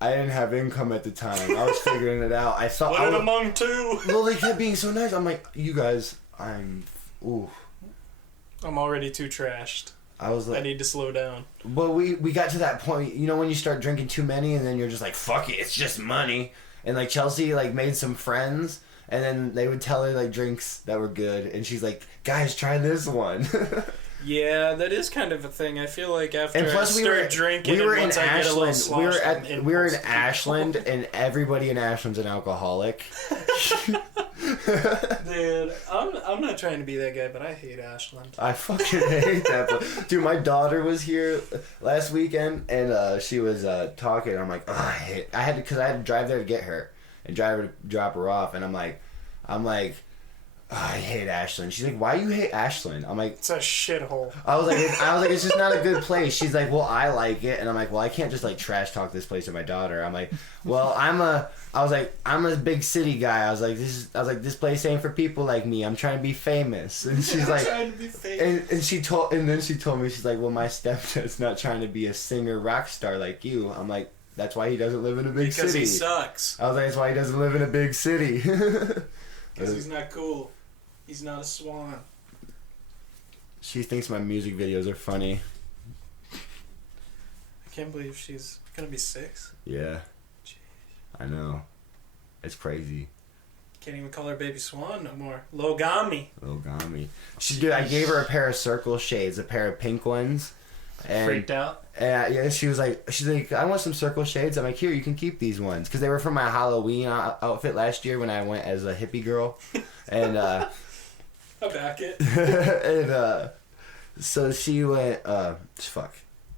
I didn't have income at the time. I was figuring it out. I thought. Split it among 2. Well, they kept being so nice. I'm like, you guys, ooh. I'm already too trashed. I was like, I need to slow down. Well, we got to that point, you know, when you start drinking too many, and then you're just like, fuck it, it's just money. And like Chelsea, like made some friends, and then they would tell her like drinks that were good, and she's like, guys, try this one. Yeah, that is kind of a thing. I feel like after and plus I start drinking, we were in once I get a little Ashland. We were in Ashland, and everybody in Ashland's an alcoholic. Dude, I'm not trying to be that guy, but I hate Ashland. I fucking hate that place. Dude, my daughter was here last weekend, and she was talking. I'm like, I had to drive there to get her and drop her off, and I'm like, I hate Ashland. She's like, why do you hate Ashland? I'm like, it's a shithole. I was like, it's just not a good place. She's like, well, I like it, and I'm like, well, I can't just like trash talk this place to my daughter. I'm like, well, I'm a big city guy. I was like, this place ain't for people like me. I'm trying to be famous. And she's like, trying to be famous. and then she told me, she's like, well, my stepdad's not trying to be a singer rock star like you. I'm like, that's why he doesn't live in a big city. Because he sucks. I was like, that's why he doesn't live in a big city. Because he's not cool. He's not a swan. She thinks my music videos are funny. I can't believe she's gonna be 6. Yeah. Jeez. I know. It's crazy. Can't even call her Baby Swan no more. Logami. I gave her a pair of circle shades, a pair of pink ones. And, freaked out? Yeah, she's like, I want some circle shades. I'm like, here, you can keep these ones. Because they were from my Halloween outfit last year when I went as a hippie girl. And, I'll back it. and, so she went,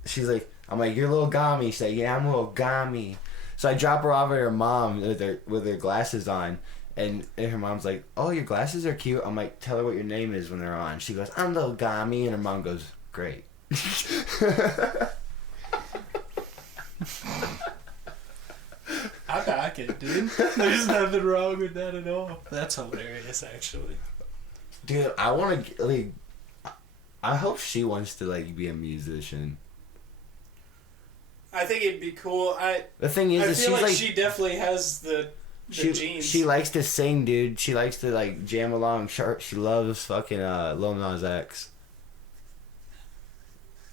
She's like, I'm like, you're little Gami. She's like, yeah, I'm little Gami. So I drop her off at her mom with her glasses on. And her mom's like, oh, your glasses are cute. I'm like, tell her what your name is when they're on. She goes, I'm little Gami. And her mom goes, great. I back it, dude. There's nothing wrong with that at all. That's hilarious, actually. Dude, I want to, like, I hope she wants to, like, be a musician. I think it'd be cool. The thing is, I she's feel like like, she definitely has the genes. She likes to sing, dude. She likes to, like, jam along. She loves fucking Lil Nas X.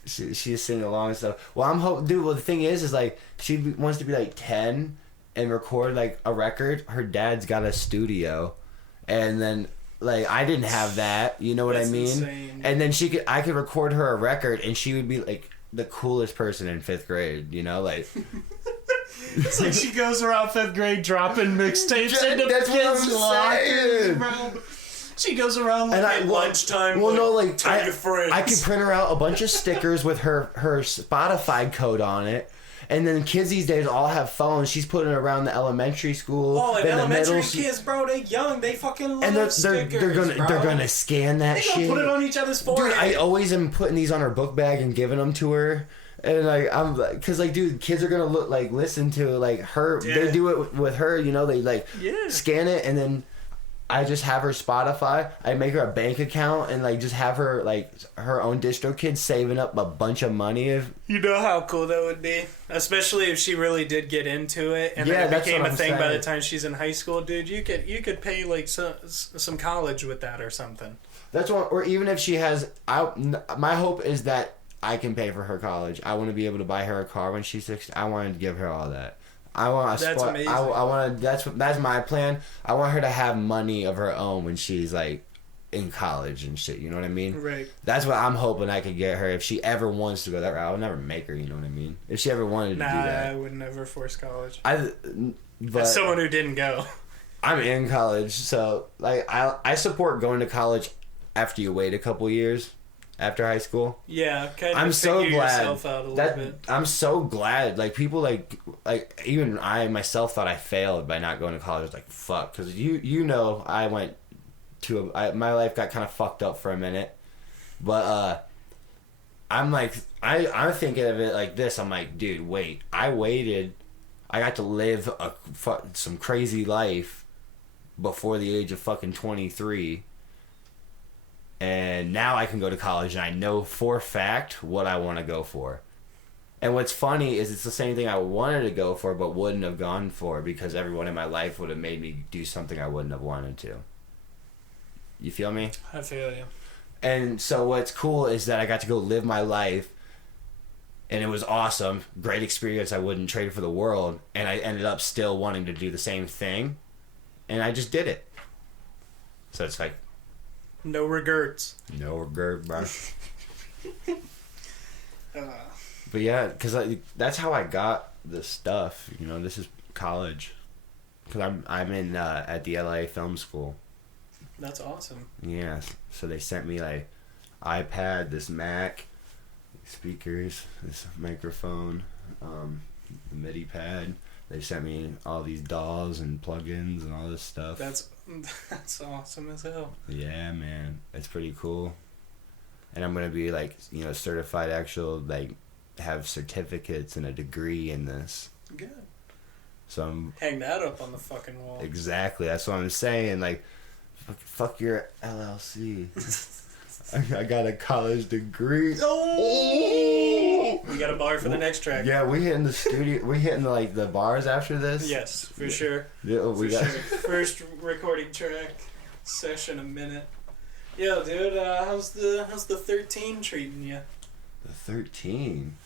She sing along and stuff. Well, I'm hoping, dude. Well, the thing is like, she wants to be like 10 and record like a record. Her dad's got a studio, and then like I didn't have that. You know what I mean? Insane. And then I could record her a record, and she would be like the coolest person in 5th grade. You know, like. It's like she goes around 5th grade dropping mixtapes into kids' lockers, bro. She goes around like at lunchtime. Well, like, no, like tell your friends. I could print her out a bunch of stickers with her Spotify code on it, and then kids these days all have phones. She's putting it around the elementary school. Oh, and then elementary the kids, bro, they young. They fucking love and stickers, they're gonna scan that shit. They gonna put it on each other's forehead. Dude, I always am putting these on her book bag and giving them to her. And like I'm like, cause like dude, kids are gonna listen to like her. Yeah. They do it with her, you know. They like scan it, and then I just have her Spotify. I make her a bank account and like just have her like her own distro kids saving up a bunch of money. If you know how cool that would be, especially if she really did get into it and then it became a thing by the time she's in high school, dude. You could pay like some college with that or something. That's one, or even if she has. My hope is that I can pay for her college. I want to be able to buy her a car when she's 16. I want to give her all that. I want a spot. Amazing. I want to. That's my plan. I want her to have money of her own when she's like in college and shit. You know what I mean? Right. That's what I'm hoping I could get her if she ever wants to go that route. I'll never make her. You know what I mean? If she ever wanted to do that, I would never force college. But as someone who didn't go, I'm in college, so like I support going to college after you wait a couple years. After high school, yeah, kind of I'm so glad yourself out a little bit. I'm so glad. Like people, like even I myself thought I failed by not going to college. I was like, fuck, because you know I went to my life got kind of fucked up for a minute, but I'm like I'm thinking of it like this. I'm like, dude, wait, I waited. I got to live some crazy life before the age of fucking 23. And now I can go to college and I know for a fact what I want to go for. And what's funny is it's the same thing I wanted to go for but wouldn't have gone for because everyone in my life would have made me do something I wouldn't have wanted to. You feel me? I feel you. And so what's cool is that I got to go live my life and it was awesome. Great experience. I wouldn't trade it for the world. And I ended up still wanting to do the same thing. And I just did it. So it's like... No regrets. No regret, bro. But yeah, because that's how I got this stuff. You know, this is college. Because I'm in at the LA Film School. That's awesome. Yeah, so they sent me like iPad, this Mac, speakers, this microphone, the MIDI pad. They sent me all these DAWs and plugins and all this stuff. That's awesome as hell. Yeah, man, it's pretty cool. And I'm gonna be like, you know, certified, actual, like, have certificates and a degree in this. Good. So I'm hang that up on the fucking wall. Exactly, that's what I'm saying. Like, fuck your LLC. I got a college degree. Oh! We got a bar for the next track. Yeah, we hitting the studio. We hitting like the bars after this. Yes, for sure. Yeah, we got sure. First recording track session, a minute. Yo, dude, how's the 13 treating you? The 13.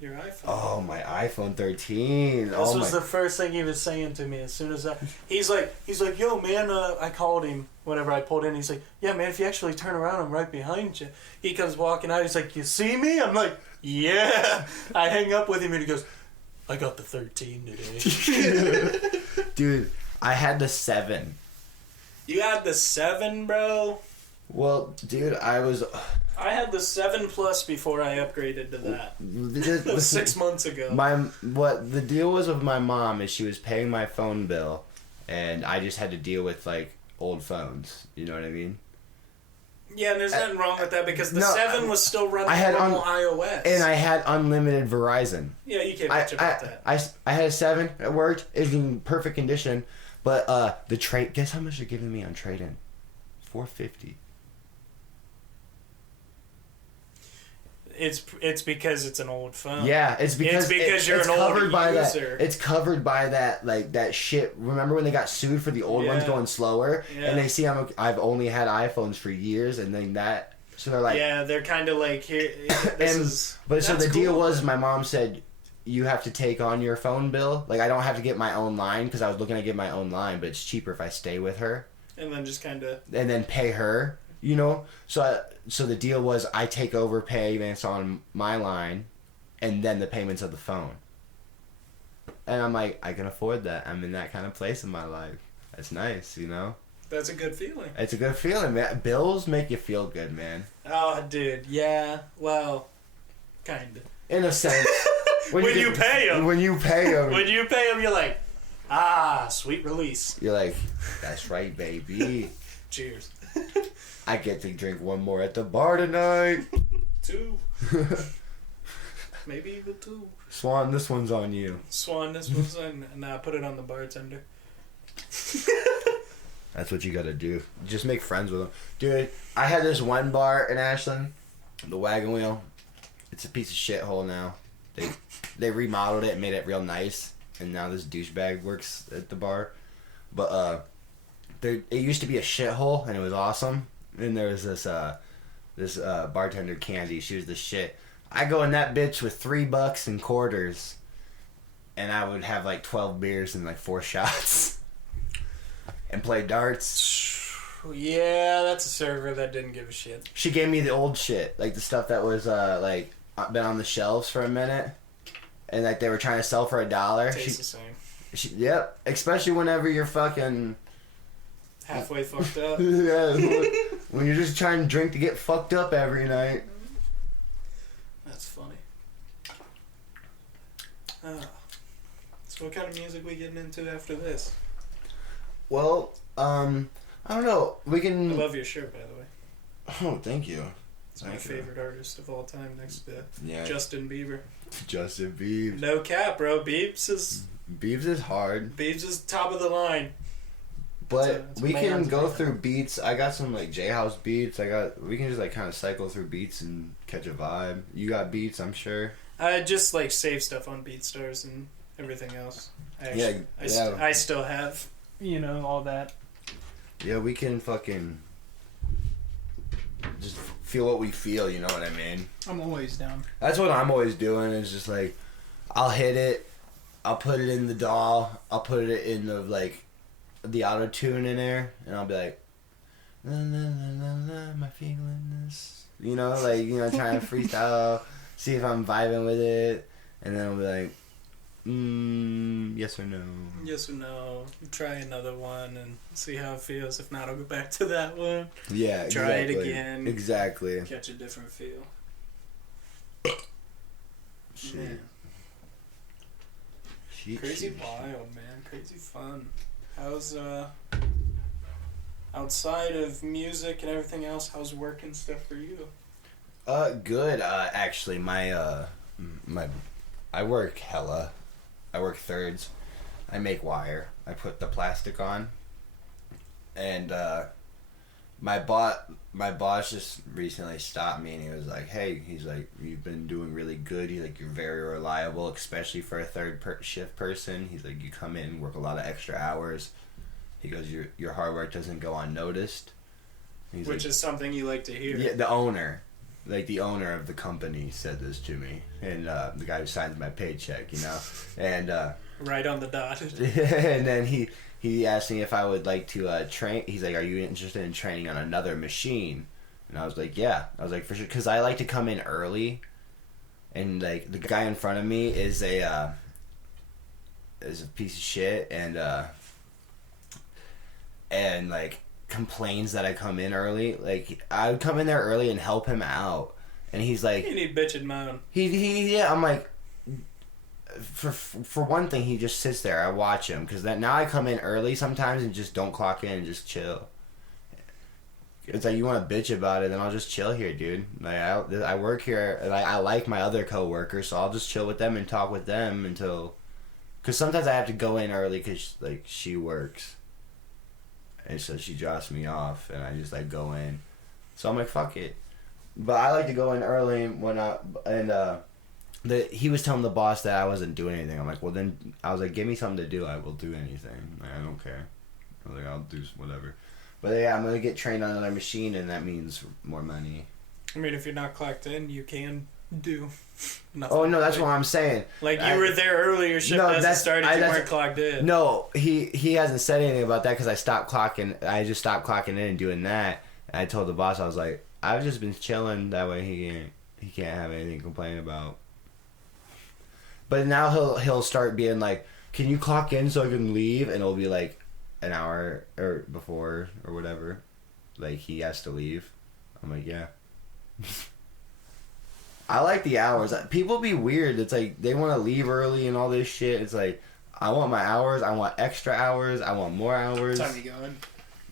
Your iPhone. Oh, my iPhone 13. This was the first thing he was saying to me as soon as he's like, yo, man, I called him whenever I pulled in. He's like, yeah, man, if you actually turn around, I'm right behind you. He comes walking out. He's like, you see me? I'm like, yeah. I hang up with him and he goes, I got the 13 today. Dude, I had the 7. You had the 7, bro? Well, dude, I had the 7 Plus before I upgraded to that. That was 6 months ago. What the deal was with my mom is she was paying my phone bill, and I just had to deal with like old phones. You know what I mean? Yeah, and there's nothing wrong with that because the 7 was still running normal iOS. And I had unlimited Verizon. Yeah, you can't bitch about that. I had a 7. It worked. It was in perfect condition. But the trade. Guess how much they're giving me on trade-in? $450. It's because it's an old phone. Yeah, it's because you're an old user. It's covered by that, like, that shit. Remember when they got sued for the old ones going slower? Yeah. And they see I've only had iPhones for years, and then that, so they're like, yeah, they're kind of like, here. So the deal was, my mom said, you have to take on your phone bill. Like, I don't have to get my own line because I was looking to get my own line, but it's cheaper if I stay with her. And then just kind of. And then pay her. You know, so the deal was I take over payments on my line, and then the payments of the phone. And I'm like, I can afford that. I'm in that kind of place in my life. That's nice, you know. That's a good feeling. It's a good feeling, man. Bills make you feel good, man. Oh, dude, yeah. Well, kind of. In a sense. When you pay them. When you pay them. When you pay them, you're like, sweet release. You're like, that's right, baby. Cheers. I get to drink one more at the bar tonight. 2. Maybe even 2. Swan, this one's on you. Swan, this one's on. Nah, put it on the bartender. That's what you gotta do. Just make friends with them. Dude, I had this one bar in Ashland, the Wagon Wheel. It's a piece of shithole now. They remodeled it and made it real nice, and now this douchebag works at the bar. But it used to be a shithole, and it was awesome. And there was this bartender, Candy. She was the shit. I go in that bitch with $3 in quarters, and I would have like 12 beers and like 4 shots, and play darts. Yeah, that's a server that didn't give a shit. She gave me the old shit, like the stuff that was like been on the shelves for a minute, and like they were trying to sell for $1. Tastes the same. Yep, especially whenever you're fucking halfway fucked up. Yeah, when you're just trying to drink to get fucked up every night. That's funny. So what kind of music we getting into after this? Well, I don't know. We can. I love your shirt, by the way. Oh, thank you. It's my favorite artist of all time, next to Yeah. Justin Bieber. Justin Biebs. No cap, bro. Biebs is hard. Biebs is top of the line. But we can go through beats. I got some like J House beats. We can just like kind of cycle through beats and catch a vibe. You got beats, I'm sure. I just like save stuff on BeatStars and everything else. I still have, all that. Yeah, we can fucking just feel what we feel, you know what I mean? I'm always down. That's what I'm always doing, is just like, I'll hit it, I'll put it in the DAW, I'll put it in the auto-tune in there, and I'll be like, la la la la la, am I feeling this? Trying to freestyle, see if I'm vibing with it, and then I'll be like, yes or no. Yes or no. Try another one and see how it feels. If not, I'll go back to that one. Yeah, Try it again. Exactly. Catch a different feel. Shit. Man. Crazy wild, man. Crazy fun. How's, outside of music and everything else, how's work and stuff for you? Good. Actually, I work hella. I work thirds. I make wire. I put the plastic on. And my boss just recently stopped me, and he was like, "Hey," he's like, "you've been doing really good. He's like, you're very reliable, especially for a third shift person." He's like, "You come in, work a lot of extra hours." He goes, "Your hard work doesn't go unnoticed." Which is something you like to hear. Yeah, the owner of the company said this to me, and the guy who signs my paycheck, and right on the dot. And then he asked me if I would like to train. He's like, "Are you interested in training on another machine?" And I was like, "Yeah." I was like, "For sure," because I like to come in early, and like the guy in front of me is a piece of shit, and like complains that I come in early. Like, I would come in there early and help him out, and he's like, "You need bitch and moan." Yeah. I'm like, for one thing, he just sits there. I watch him, because now I come in early sometimes and just don't clock in and just chill. It's like, you want to bitch about it, then I'll just chill here, dude. Like, I work here, and I like my other coworkers, so I'll just chill with them and talk with them until, because sometimes I have to go in early because like she works. And so she drops me off, and I just like go in. So I'm like, fuck it. But I like to go in early he was telling the boss that I wasn't doing anything. I'm like, well then, I was like, give me something to do. I will do anything. Like, I don't care. I was like, I'll do whatever. But yeah, I'm gonna get trained on another machine, and that means more money. I mean, if you're not clocked in, you can do nothing. Oh no, that's what I'm saying. Like, you were there early, your shift hasn't started, you weren't clocked in. No, he hasn't said anything about that, because I just stopped clocking in and doing that. And I told the boss, I was like, I've just been chilling, that way he can't have anything to complain about. But now he'll start being like, can you clock in so I can leave? And it'll be like an hour or before or whatever, like he has to leave. I'm like, yeah. I like the hours. People be weird. It's like they want to leave early and all this shit. It's like, I want my hours. I want extra hours. I want more hours. What time you going?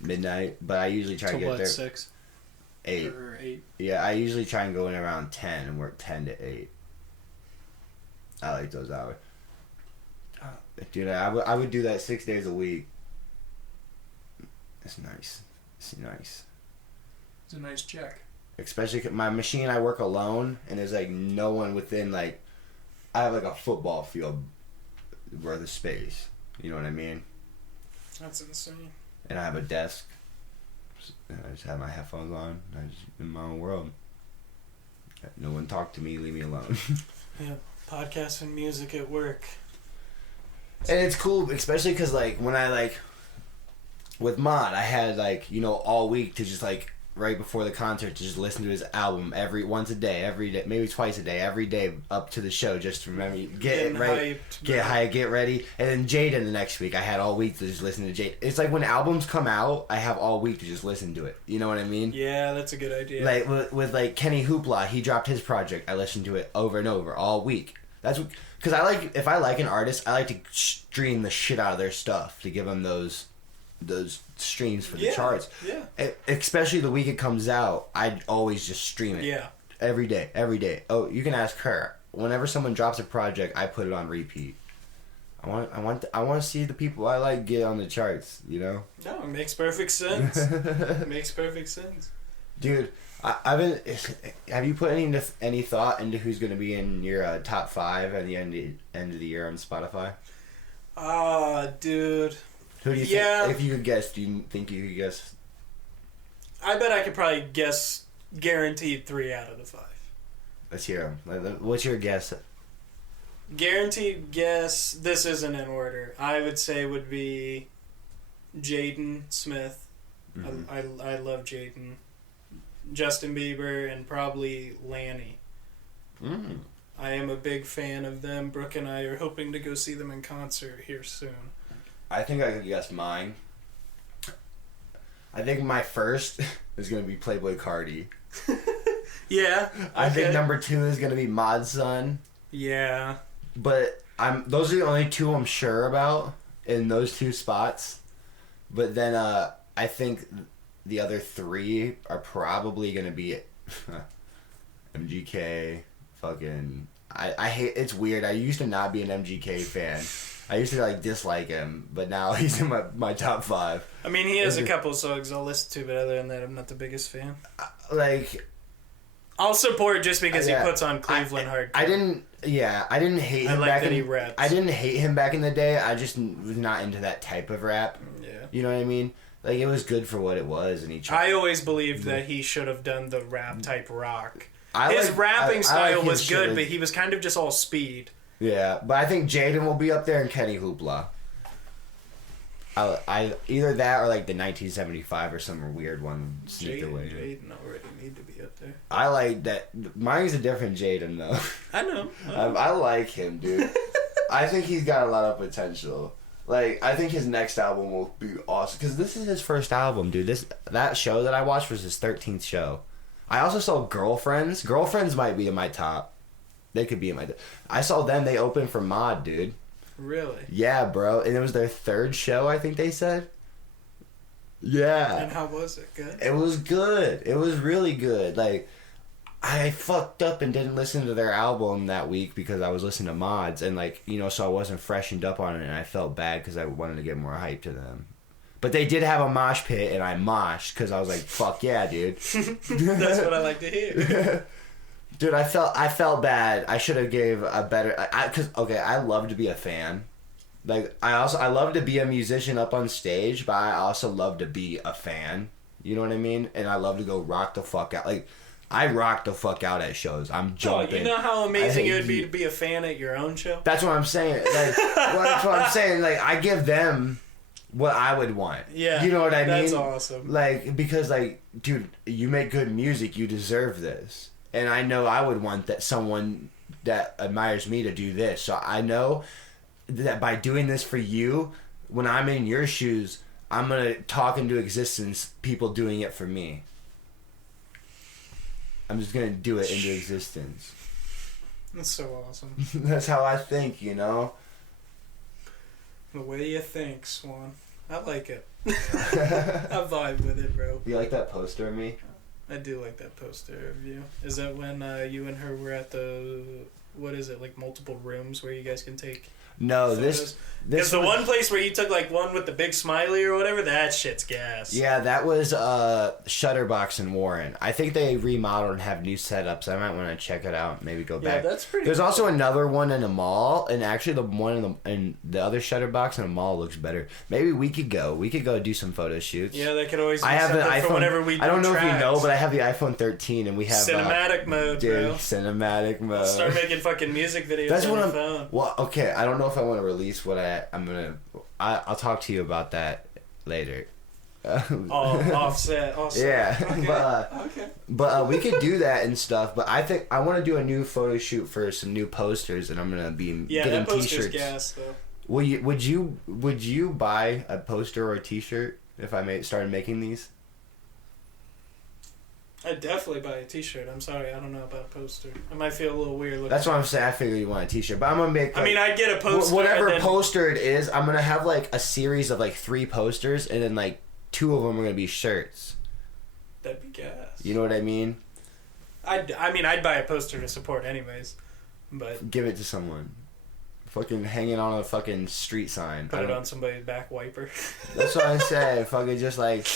Midnight, but I usually try to get there. 6? 8. Or 8? Yeah, I usually try and go in around 10 and work 10 to 8. I like those hours. Dude, I would do that 6 days a week. It's nice. It's nice. It's a nice check. Especially my machine, I work alone, and there's like no one within, like, I have like a football field worth of space. You know what I mean? That's insane. And I have a desk. And I just have my headphones on. I just in my own world. No one talk to me. Leave me alone. Yeah, podcasts and music at work. And it's cool, especially because like when I like with Mod, I had like, you know, all week to just like right before the concert to just listen to his album once a day, every day, maybe twice a day, every day up to the show, just to remember, get ready, get hyped, get ready. And then Jaden the next week, I had all week to just listen to Jaden. It's like when albums come out, I have all week to just listen to it. You know what I mean? Yeah, that's a good idea. Like with like Kenny Hoopla, he dropped his project. I listened to it over and over all week. That's because if I like an artist, I like to stream the shit out of their stuff to give them those streams for the charts. Yeah. Especially the week it comes out, I'd always just stream it. Yeah. Every day. Oh, you can ask her. Whenever someone drops a project, I put it on repeat. I want to see the people I like get on the charts. You know. No, it makes perfect sense. It makes perfect sense. Dude, I've been. Have you put any thought into who's going to be in your top 5 at the end of the year on Spotify? Dude. Who do you think? If you could guess, do you think you could guess? I bet I could probably guess guaranteed 3 out of the 5. Let's hear them. What's your guess? Guaranteed guess. This isn't in order. I would say would be Jaden Smith. Mm-hmm. I love Jaden. Justin Bieber and probably Lanny. Mm. I am a big fan of them. Brooke and I are hoping to go see them in concert here soon. I think I could guess mine. I think my first is going to be Playboy Cardi. Yeah. Okay. I think number 2 is going to be Mod Sun. Yeah. But those are the only 2 I'm sure about in those 2 spots. But then I think the other 3 are probably going to be MGK, fucking... I hate... It's weird. I used to not be an MGK fan. I used to dislike him, but now he's in my top 5. I mean, he has a couple of songs I'll listen to, but other than that, I'm not the biggest fan. I'll support just because he puts on Cleveland hardcore. I didn't hate him back in... I didn't hate him back in the day. I just was not into that type of rap. Yeah. You know what I mean? It was good for what it was, and I always believed that he should have done the rap type rock. His rapping style was good, but he was kind of just all speed. Yeah, but I think Jaden will be up there and Kenny Hoopla. I either that or the 1975 or some weird one sneaked away. Jaden already need to be up there. I like that. Mine's a different Jaden though. I know. I like him, dude. I think he's got a lot of potential. I think his next album will be awesome because this is his first album, dude. That show that I watched was his 13th show. I also saw Girlfriends. Girlfriends might be in my top. They could be in my... I saw them. They opened for Mod, dude. Really? Yeah, bro. And it was their 3rd show, I think they said. Yeah. And how was it? Good? It was good. It was really good. I fucked up and didn't listen to their album that week because I was listening to Mod's. And, so I wasn't freshened up on it. And I felt bad because I wanted to get more hype to them. But they did have a mosh pit, and I moshed because I was like, fuck yeah, dude. That's what I like to hear. Dude, I felt bad. I should have gave a better... I love to be a fan. I love to be a musician up on stage, but I also love to be a fan. You know what I mean? And I love to go rock the fuck out. I rock the fuck out at shows. I'm jumping. Oh, you know how amazing it would be to be a fan at your own show? That's what I'm saying. That's what I'm saying. I give them... what I would want. Yeah. You know what I mean? That's awesome. Because, dude, you make good music, you deserve this. And I know I would want that someone that admires me to do this. So I know that by doing this for you, when I'm in your shoes, I'm going to talk into existence people doing it for me. I'm just going to do it into existence. That's so awesome. That's how I think, you know? The way you think, Swan. I like it. I vibe with it, bro. You like that poster of me? I do like that poster of you. Is that when you and her were at the... What is it? Multiple rooms where you guys can take... No, photos? Because the one place where you took one with the big smiley or whatever, that shit's gas. Yeah, that was Shutterbox in Warren. I think they remodeled and have new setups. I might want to check it out. Maybe go back. Yeah, that's pretty. There's also another one in a mall, and actually the one in the other Shutterbox in a mall looks better. Maybe we could go. We could go do some photo shoots. Yeah, that could always. Be I have an iPhone. For whenever we do I don't know tracks. if you know, but I have the iPhone 13, and we have cinematic mode, dude, bro. Cinematic mode. I'll start making fucking music videos That's on what your I'm. phone. Well, okay. I don't know if I want to release what I'm gonna. I'll talk to you about that later. Offset. Yeah, okay. But we could do that and stuff. But I think I want to do a new photo shoot for some new posters, and I'm gonna be getting that poster's T-shirts. gas though. Would you buy a poster or a T-shirt if I started making these? I'd definitely buy a T-shirt. I'm sorry, I don't know about a poster. I might feel a little weird looking. That's what I'm saying. I figure you want a T-shirt, but I'm gonna make. I'd get a poster. Whatever poster it is, I'm gonna have a series of 3 posters, and then 2 of them are gonna be shirts. That'd be gas. You know what I mean? I'd buy a poster to support anyways, but give it to someone. Fucking hanging on a fucking street sign. Put it on somebody's back wiper. That's what I say. Fucking just like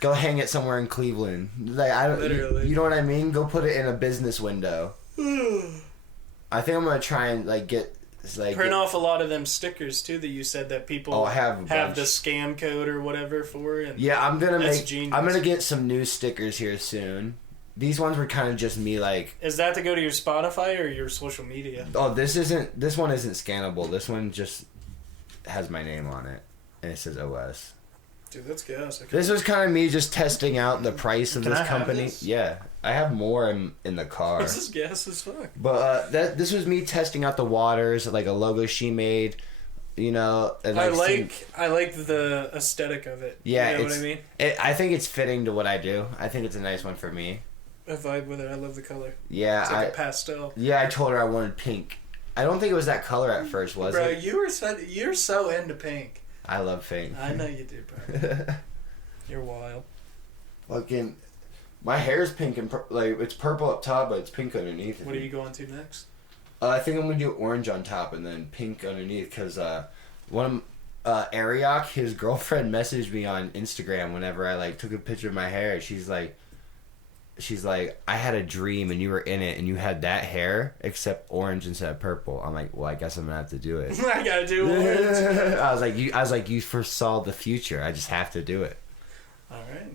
go hang it somewhere in Cleveland. Like I don't. Literally. You know what I mean? Go put it in a business window. I think I'm gonna try and like get like print off a lot of them stickers too that you said that people have the scam code or whatever for. And yeah, I'm gonna make. Genius. I'm gonna get some new stickers here soon. These ones were kind of just me like... Is that to go to your Spotify or your social media? Oh, this one isn't scannable. This one just has my name on it. And it says OS. Dude, that's gas. This was kind of me just testing out the price of this company. This? Yeah. I have more in the car. This is gas as fuck. But this was me testing out the waters, like a logo she made. You know, and I like the aesthetic of it. Yeah, you know what I mean? I think it's fitting to what I do. I think it's a nice one for me. I vibe with it. I love the color. Yeah, it's like a pastel. Yeah, I told her I wanted pink. I don't think it was that color at first, was it? Bro, you're so into pink. I love pink. I know you do, bro. You're wild. Fucking, my hair's pink and like it's purple up top, but it's pink underneath. What are you going to next? I think I'm gonna do orange on top and then pink underneath because one of Ariok, his girlfriend, messaged me on Instagram whenever I like took a picture of my hair. She's like, I had a dream and you were in it and you had that hair except orange instead of purple. I'm like, well, I guess I'm gonna have to do it. I gotta do orange. I was like, you foresaw the future. I just have to do it. All right.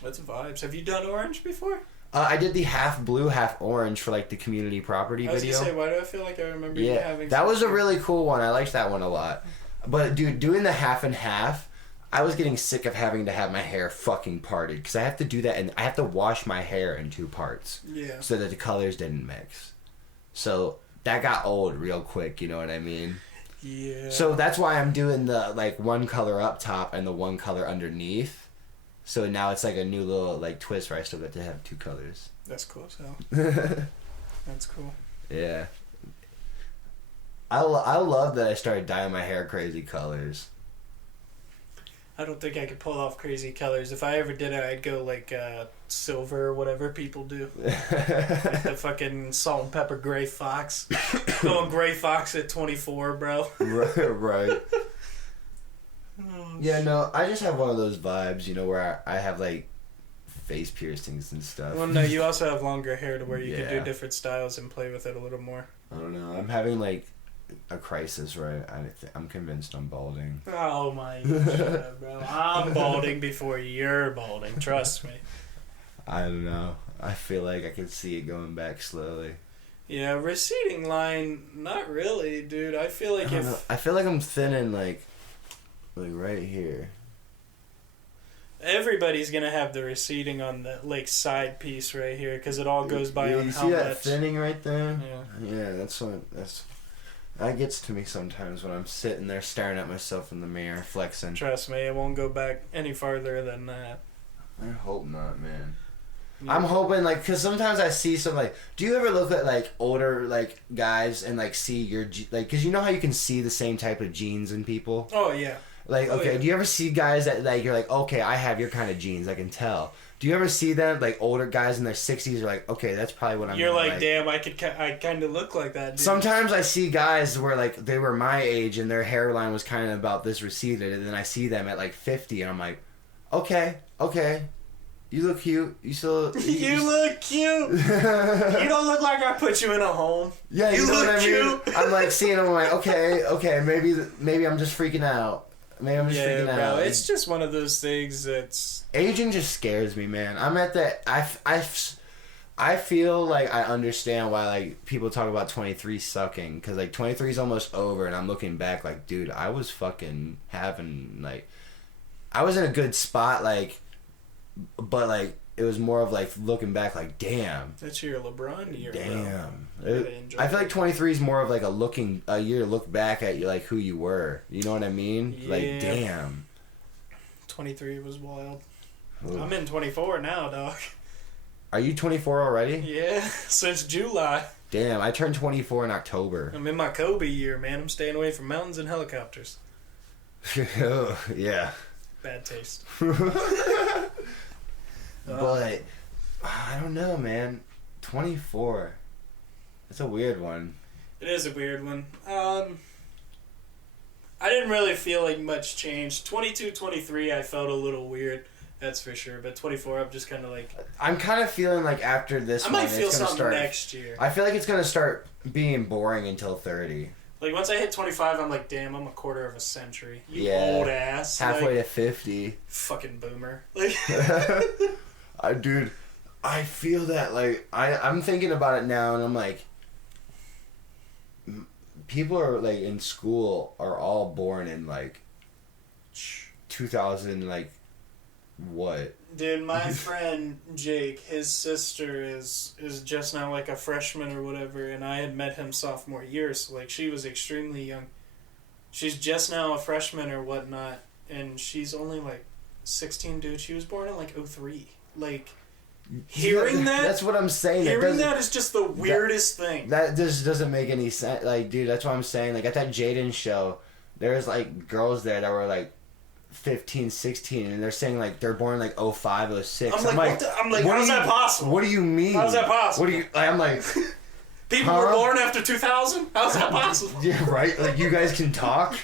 That's vibes. Have you done orange before? I did the half blue, half orange for like the community property video. I was gonna say, why do I feel like I remember you having? That was a really cool one. I liked that one a lot. But dude, doing the half and half, I was getting sick of having to have my hair fucking parted because I have to do that and I have to wash my hair in 2 parts. Yeah. So that the colors didn't mix. So that got old real quick. You know what I mean? Yeah. So that's why I'm doing the like one color up top and the one color underneath. So now it's like a new little like twist where I still get to have 2 colors. That's cool as hell. That's cool. Yeah. I love that I started dyeing my hair crazy colors. I don't think I could pull off crazy colors. If I ever did it, I'd go like silver or whatever people do. Like the fucking salt and pepper gray fox. Going gray fox at 24, bro. Right. Oh, yeah, no, I just have one of those vibes, you know, where I have like face piercings and stuff. Well, no, you also have longer hair to where you can Yeah. do different styles and play with it a little more. I don't know. I'm having like a crisis where I'm convinced I'm balding. Oh my god, bro. I'm balding before you're balding. Trust me. I don't know. I feel like I can see it going back slowly. Yeah, receding line, not really, dude. I feel like I feel like I'm thinning like right here. Everybody's gonna have the receding on the like side piece right here because it all goes by on you how see that much. thinning right there? Yeah. Yeah, that gets to me sometimes when I'm sitting there staring at myself in the mirror, flexing. Trust me, it won't go back any farther than that. I hope not, man. Yeah. I'm hoping, like, because sometimes I see some, like, do you ever look at, like, older, like, guys and, like, see your, like, because you know how you can see the same type of genes in people? Oh, yeah. Like, okay, yeah. Do you ever see guys that, like, you're like, okay, I have your kind of genes, I can tell. Do you ever see them, like, older guys in their 60s are like, okay, that's probably what I'm You're gonna like, damn, I kind of look like that, dude. Sometimes I see guys where, like, they were my age and their hairline was kind of about this receded, and then I see them at, like, 50, and I'm like, okay. You look cute. You still... You look cute. You don't look like I put you in a home. Yeah, you know look what I mean? cute. I'm, like, seeing them, I'm like, okay, maybe I'm just freaking out. Maybe I'm just freaking bro, out. it's just one of those things that's... Aging just scares me, man. I'm at that... I feel like I understand why, like, people talk about 23 sucking. Because, like, 23 is almost over, and I'm looking back like, dude, I was fucking having, like... I was in a good spot, like... But, like, it was more of, like, looking back like, damn. That's your LeBron year, damn. bro. I feel like 23 is more of, like, a year to look back at, like, who you were. You know what I mean? Yeah. Like, damn. 23 was wild. Ooh. I'm in 24 now, dog. Are you 24 already? Yeah, since July. Damn, I turned 24 in October. I'm in my Kobe year, man. I'm staying away from mountains and helicopters. Oh, yeah. Bad taste. But, I don't know, man. 24. That's a weird one. It is a weird one. I didn't really feel like much change. 22, 23, I felt a little weird. That's for sure. But 24, I'm just kind of like... I'm kind of feeling like after this one, I might feel it's something start, next year. I feel like it's going to start being boring until 30. Like, once I hit 25, I'm like, damn, I'm a quarter of a century. You old ass. Halfway like, to 50. Fucking boomer. Like... Dude, I feel that, like, I'm thinking about it now, and I'm like... People are, like, in school are all born in, like, 2000, like... What? Dude, my friend Jake, his sister is just now like a freshman or whatever, and I had met him sophomore year, so like she was extremely young. She's just now a freshman or whatnot, and she's only like 16, dude. She was born in like 03. Like, hearing that... That's what I'm saying. Hearing that is just the weirdest thing. That just doesn't make any sense. Like, dude, that's what I'm saying. Like, at that Jaden show, there was like girls there that were like 15, 16, and they're saying like they're born like 05, 06. I'm like how's that possible? What do you mean? How's that possible? What do you? I'm like, people were born after 2000. How's that possible? Yeah, right. Like, you guys can talk.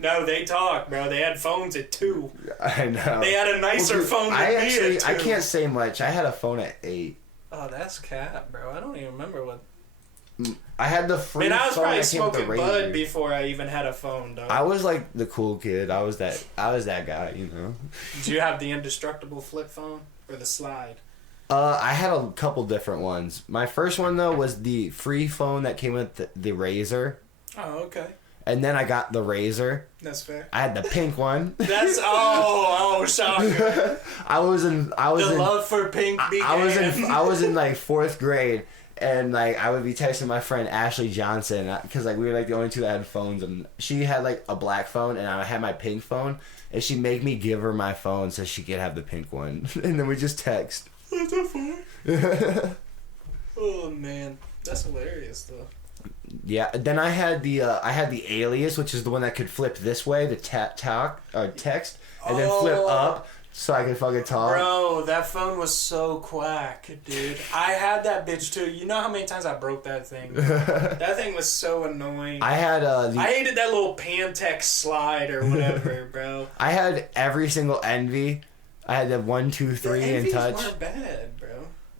No, they talk, bro. They had phones at 2. I know. They had a nicer phone than me at 2. I can't say much. I had a phone at 8. Oh, that's cap, bro. I don't even remember what. I had the free phone. I was probably that came with the smoking bud Razor. before I even had a phone, dog. I was like the cool kid. I was that guy, you know. Did you have the indestructible flip phone or the slide? I had a couple different ones. My first one though was the free phone that came with the Razor. Oh, okay. And then I got the Razor. That's fair. I had the pink one. That's shocker. I was in love for pink began. I was in like 4th grade, and like I would be texting my friend Ashley Johnson because like we were like the only two that had phones, and she had like a black phone and I had my pink phone, and she'd make me give her my phone so she could have the pink one, and then we just text. That's so funny. Oh man, that's hilarious though. Yeah, then I had the Alias, which is the one that could flip this way, the text, and then flip up so I could fucking talk. Bro, that phone was so quack, dude. I had that bitch too. You know how many times I broke that thing? That thing was so annoying. I had I hated that little Pantex slide or whatever, bro. I had every single Envy. I had the 1, 2, 3 in touch. They weren't bad, bro.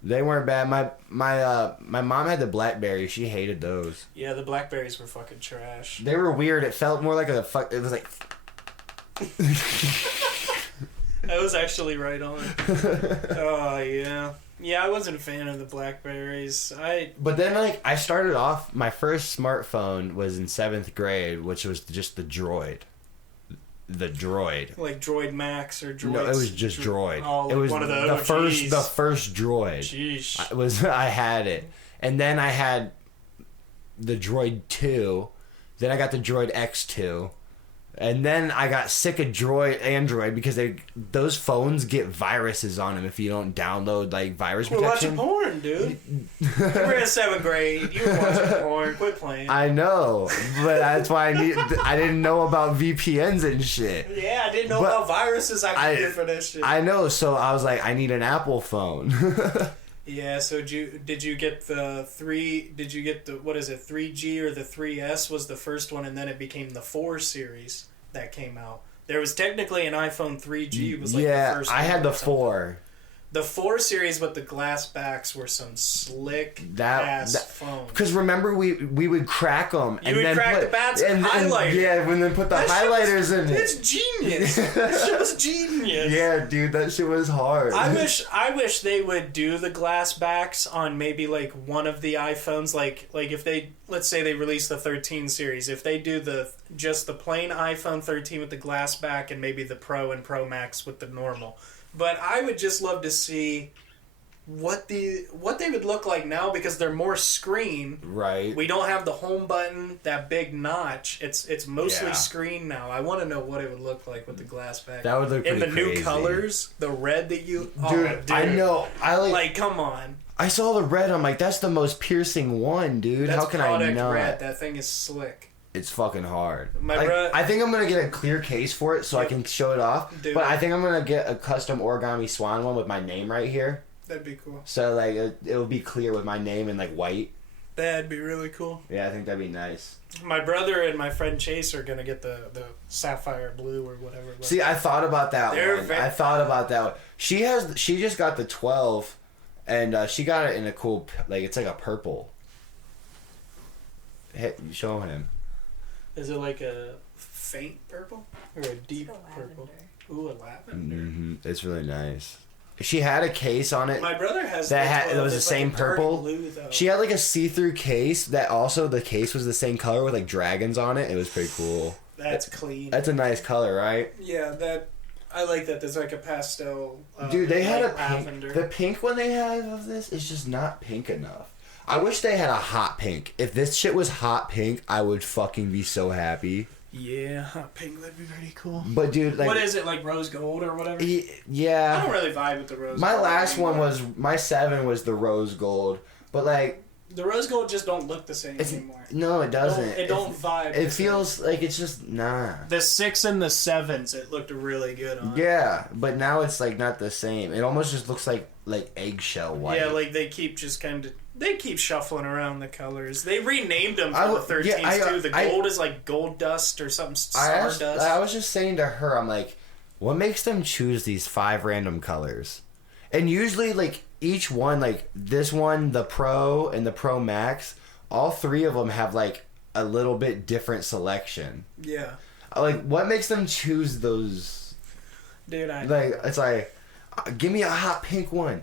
They weren't bad. My mom had the Blackberry. She hated those. Yeah, the Blackberries were fucking trash. They were weird. It felt more like a fuck. It was like. That was actually right on. Oh yeah, yeah. I wasn't a fan of the Blackberries. But then like I started off. My first smartphone was in 7th grade, which was just the Droid. The Droid. Like Droid Max or Droid. No, it was just Droid. Oh, like it was one of the the OGs. first Droid. Jeez. I had it, and then I had the Droid 2. Then I got the Droid X2. And then I got sick of Android because those phones get viruses on them if you don't download like virus protection. We're watching porn, dude. We're in 7th grade. You were watching porn. Quit playing. I know, but that's why I didn't know about VPNs and shit. Yeah, I didn't know about viruses I could get for that shit. I know, so I was like, I need an Apple phone. Yeah, so did you get the 3? Did you get the 3G or the 3S was the first one, and then it became the 4 series that came out. There was technically an iPhone 3G was like the first. I had the 4. The 4 series with the glass backs were some slick ass phones. Because remember we would crack them and then crack the bats and highlight. Yeah, when they put the highlighters in it. It's genius. That shit was genius. Yeah, dude, that shit was hard. I wish they would do the glass backs on maybe like one of the iPhones. Like if they, let's say they release the 13 series, if they do just the plain iPhone 13 with the glass back and maybe the Pro and Pro Max with the normal. But I would just love to see what they would look like now because they're more screen. Right. We don't have the home button, that big notch. It's mostly screen now. I want to know what it would look like with the glass back. That would look pretty crazy. In the new colors, the red that you... Dude, I know. Like, come on. I saw the red. I'm like, that's the most piercing one, dude. How can I not? Red. That thing is slick. It's fucking hard. I think I'm going to get a clear case for it so I can show it off. Dude. But I think I'm going to get a custom OrigamiSwann one with my name right here. That'd be cool. So, like, it'll be clear with my name in, like, white. That'd be really cool. Yeah, I think that'd be nice. My brother and my friend Chase are gonna get the sapphire blue or whatever. See, I thought about that one. I thought about that one. She just got the 12, and she got it in a cool, like, it's like a purple. Hey, show him. Is it like a faint purple or a deep purple? Ooh, a lavender. Mm-hmm. It's really nice. She had a case on it. My brother has that was the same like purple. Blue, she had like a see-through case that also the case was the same color with like dragons on it. It was pretty cool. That's clean. That's a nice color, right? Yeah, I like that. There's like a pastel. Dude, they had a lavender. pink. The pink one they have of this is just not pink enough. I wish they had a hot pink. If this shit was hot pink, I would fucking be so happy. Yeah, hot pink would be pretty cool. But dude, like, what is it, like rose gold or whatever? Yeah. I don't really vibe with the rose gold. My last one was, my 7 was the rose gold. But like, the rose gold just don't look the same anymore. No, it doesn't. It don't vibe. It feels like it's just, nah. The 6 and the 7s, it looked really good on. Yeah, but now it's like not the same. It almost just looks like eggshell white. Yeah, like they keep shuffling around the colors. They renamed them for the 13s too. The gold is like gold dust or something. Stardust. I was just saying to her, I'm like, what makes them choose these 5 random colors? And usually, like, each one, like this one, the Pro and the Pro Max, all 3 of them have like a little bit different selection. Yeah. Like, what makes them choose those? Dude, it's like, give me a hot pink one.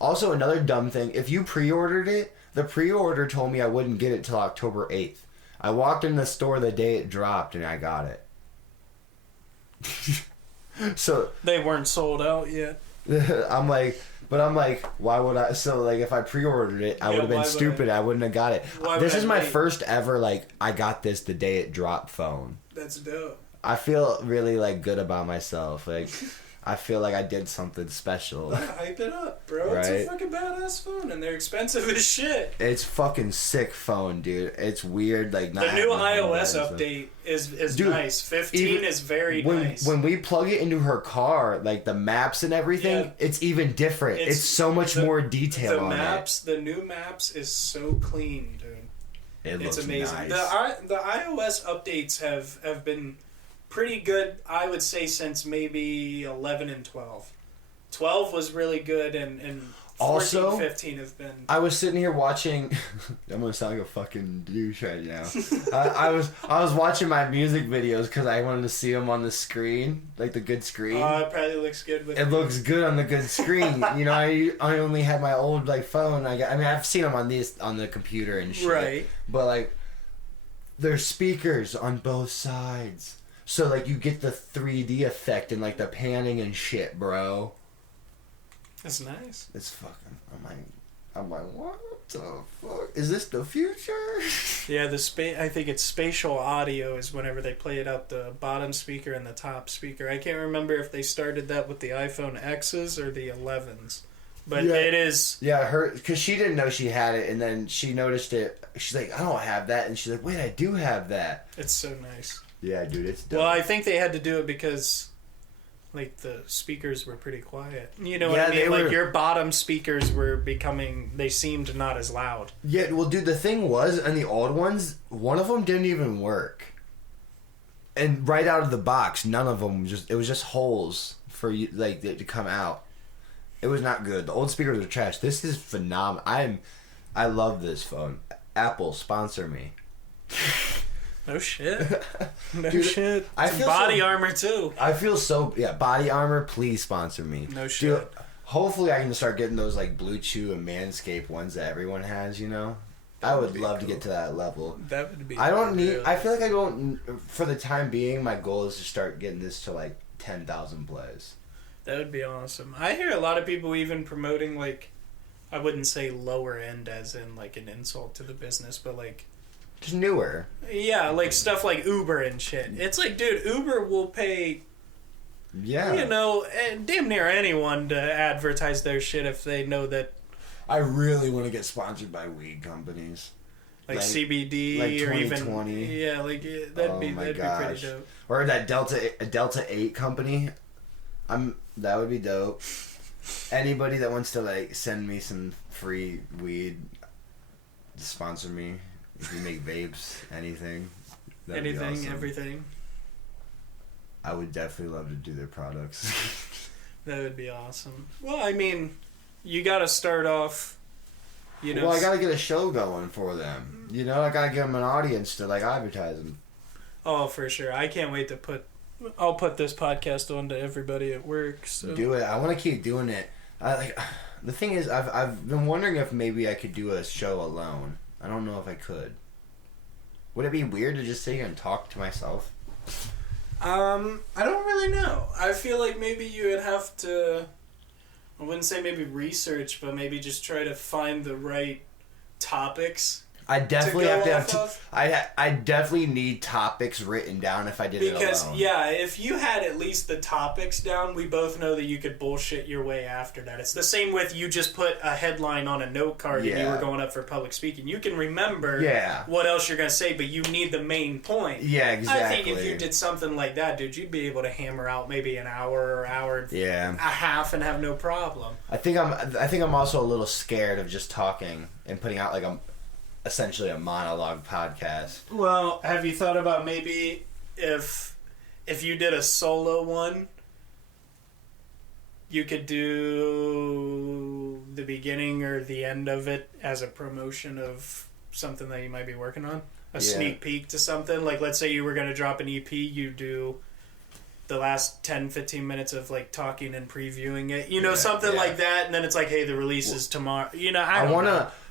Also, another dumb thing, if you pre-ordered it, the pre-order told me I wouldn't get it till October 8th. I walked in the store the day it dropped and I got it. So they weren't sold out yet. I'm like, why would I? So, like, if I pre-ordered it, I would have been stupid. I wouldn't have got it. This is my first ever, like, I got this the day it dropped phone. That's dope. I feel really, like, good about myself. Like, I feel like I did something special. Hype it up, bro. Right? It's a fucking badass phone, and they're expensive as shit. It's fucking sick phone, dude. It's weird, like, not the new iOS update is dude, nice. 15 is very nice. When we plug it into her car, like the maps and everything, it's even different. It's so much more detail on it. The new maps is so clean, dude. It's amazing. Nice. The iOS updates have been pretty good, I would say, since maybe 11 and 12. 12 was really good, and 14, also, 15 have been... I was sitting here watching... I'm going to sound like a fucking douche right now. I was watching my music videos because I wanted to see them on the screen, like the good screen. Oh, it probably looks good with It looks good on the good screen. You know, I only had my old, like, phone. I've seen them on the computer and shit. Right. But, like, there's speakers on both sides. So, like, you get the 3D effect and, like, the panning and shit, bro. That's nice. It's fucking... I'm like, what the fuck? Is this the future? Yeah, I think it's spatial audio is whenever they play it out the bottom speaker and the top speaker. I can't remember if they started that with the iPhone X's or the 11s. But it is... Yeah, because she didn't know she had it, and then she noticed it. She's like, I don't have that. And she's like, wait, I do have that. It's so nice. Yeah, dude, it's dope. Well, I think they had to do it because, like, the speakers were pretty quiet. You know what I mean? Like, your bottom speakers they seemed not as loud. Yeah, well, dude, the thing was, on the old ones, one of them didn't even work. And right out of the box, none of them, it was just holes for you, like, to come out. It was not good. The old speakers are trash. This is phenomenal. I love this phone. Apple, sponsor me. No shit. No dude, shit. I feel Body Armor too. I feel so... Yeah, Body Armor, please sponsor me. No shit. Dude, hopefully I can start getting those, like, Blue Chew and Manscaped ones that everyone has, you know? I would love to get to that level. That would be... I don't need... I feel like I don't... For the time being, my goal is to start getting this to, like, 10,000 plays. That would be awesome. I hear a lot of people even promoting, like... I wouldn't say lower end as in, like, an insult to the business, but, like... Just newer. Yeah, like stuff like Uber and shit. It's like, dude, Uber will pay, you know, damn near anyone to advertise their shit if they know that. I really want to get sponsored by weed companies. Like CBD like or even 2020. Yeah, like that'd be pretty dope. Or that Delta 8 company. That would be dope. Anybody that wants to, like, send me some free weed, sponsor me. If you make vapes, anything. Anything, awesome. everything. I would definitely love to do their products. That would be awesome. Well, I mean, you got to start off. Well, I got to get a show going for them. You know, I got to give them an audience to like advertise them. Oh, for sure. I can't wait to I'll put this podcast on to everybody at work. So. Do it. I want to keep doing it. The thing is, I've been wondering if maybe I could do a show alone. I don't know if I could. Would it be weird to just sit here and talk to myself? I don't really know. I feel like maybe you would have to, I wouldn't say maybe research, but maybe just try to find the right topics. I definitely have to have. I definitely need topics written down if I did it alone. Because if you had at least the topics down, we both know that you could bullshit your way after that. It's the same with you just put a headline on a note card and you were going up for public speaking. You can remember what else you're gonna say, but you need the main point. Yeah, exactly. I think if you did something like that, dude, you'd be able to hammer out maybe an hour or hour and a half and have no problem. I think I'm also a little scared of just talking and putting out like essentially a monologue podcast. Well, have you thought about maybe if you did a solo one, you could do the beginning or the end of it as a promotion of something that you might be working on? A sneak peek to something? Like, let's say you were going to drop an EP, you do the last 10-15 minutes of like talking and previewing it, something like that, and then it's like, hey, the release is tomorrow.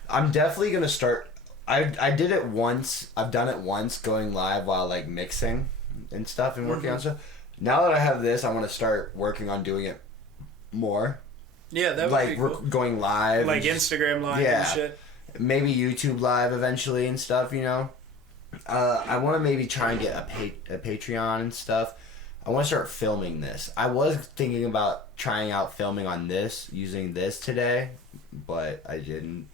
I'm definitely going to start. I did it once. I've done it once, going live while like mixing and stuff and working on stuff. Now that I have this, I want to start working on doing it more. Yeah, that would be cool. Going live, like Instagram live and shit. Maybe YouTube live eventually and stuff. I want to maybe try and get a Patreon and stuff. I want to start filming this. I was thinking about trying out filming on this, using this today, but I didn't.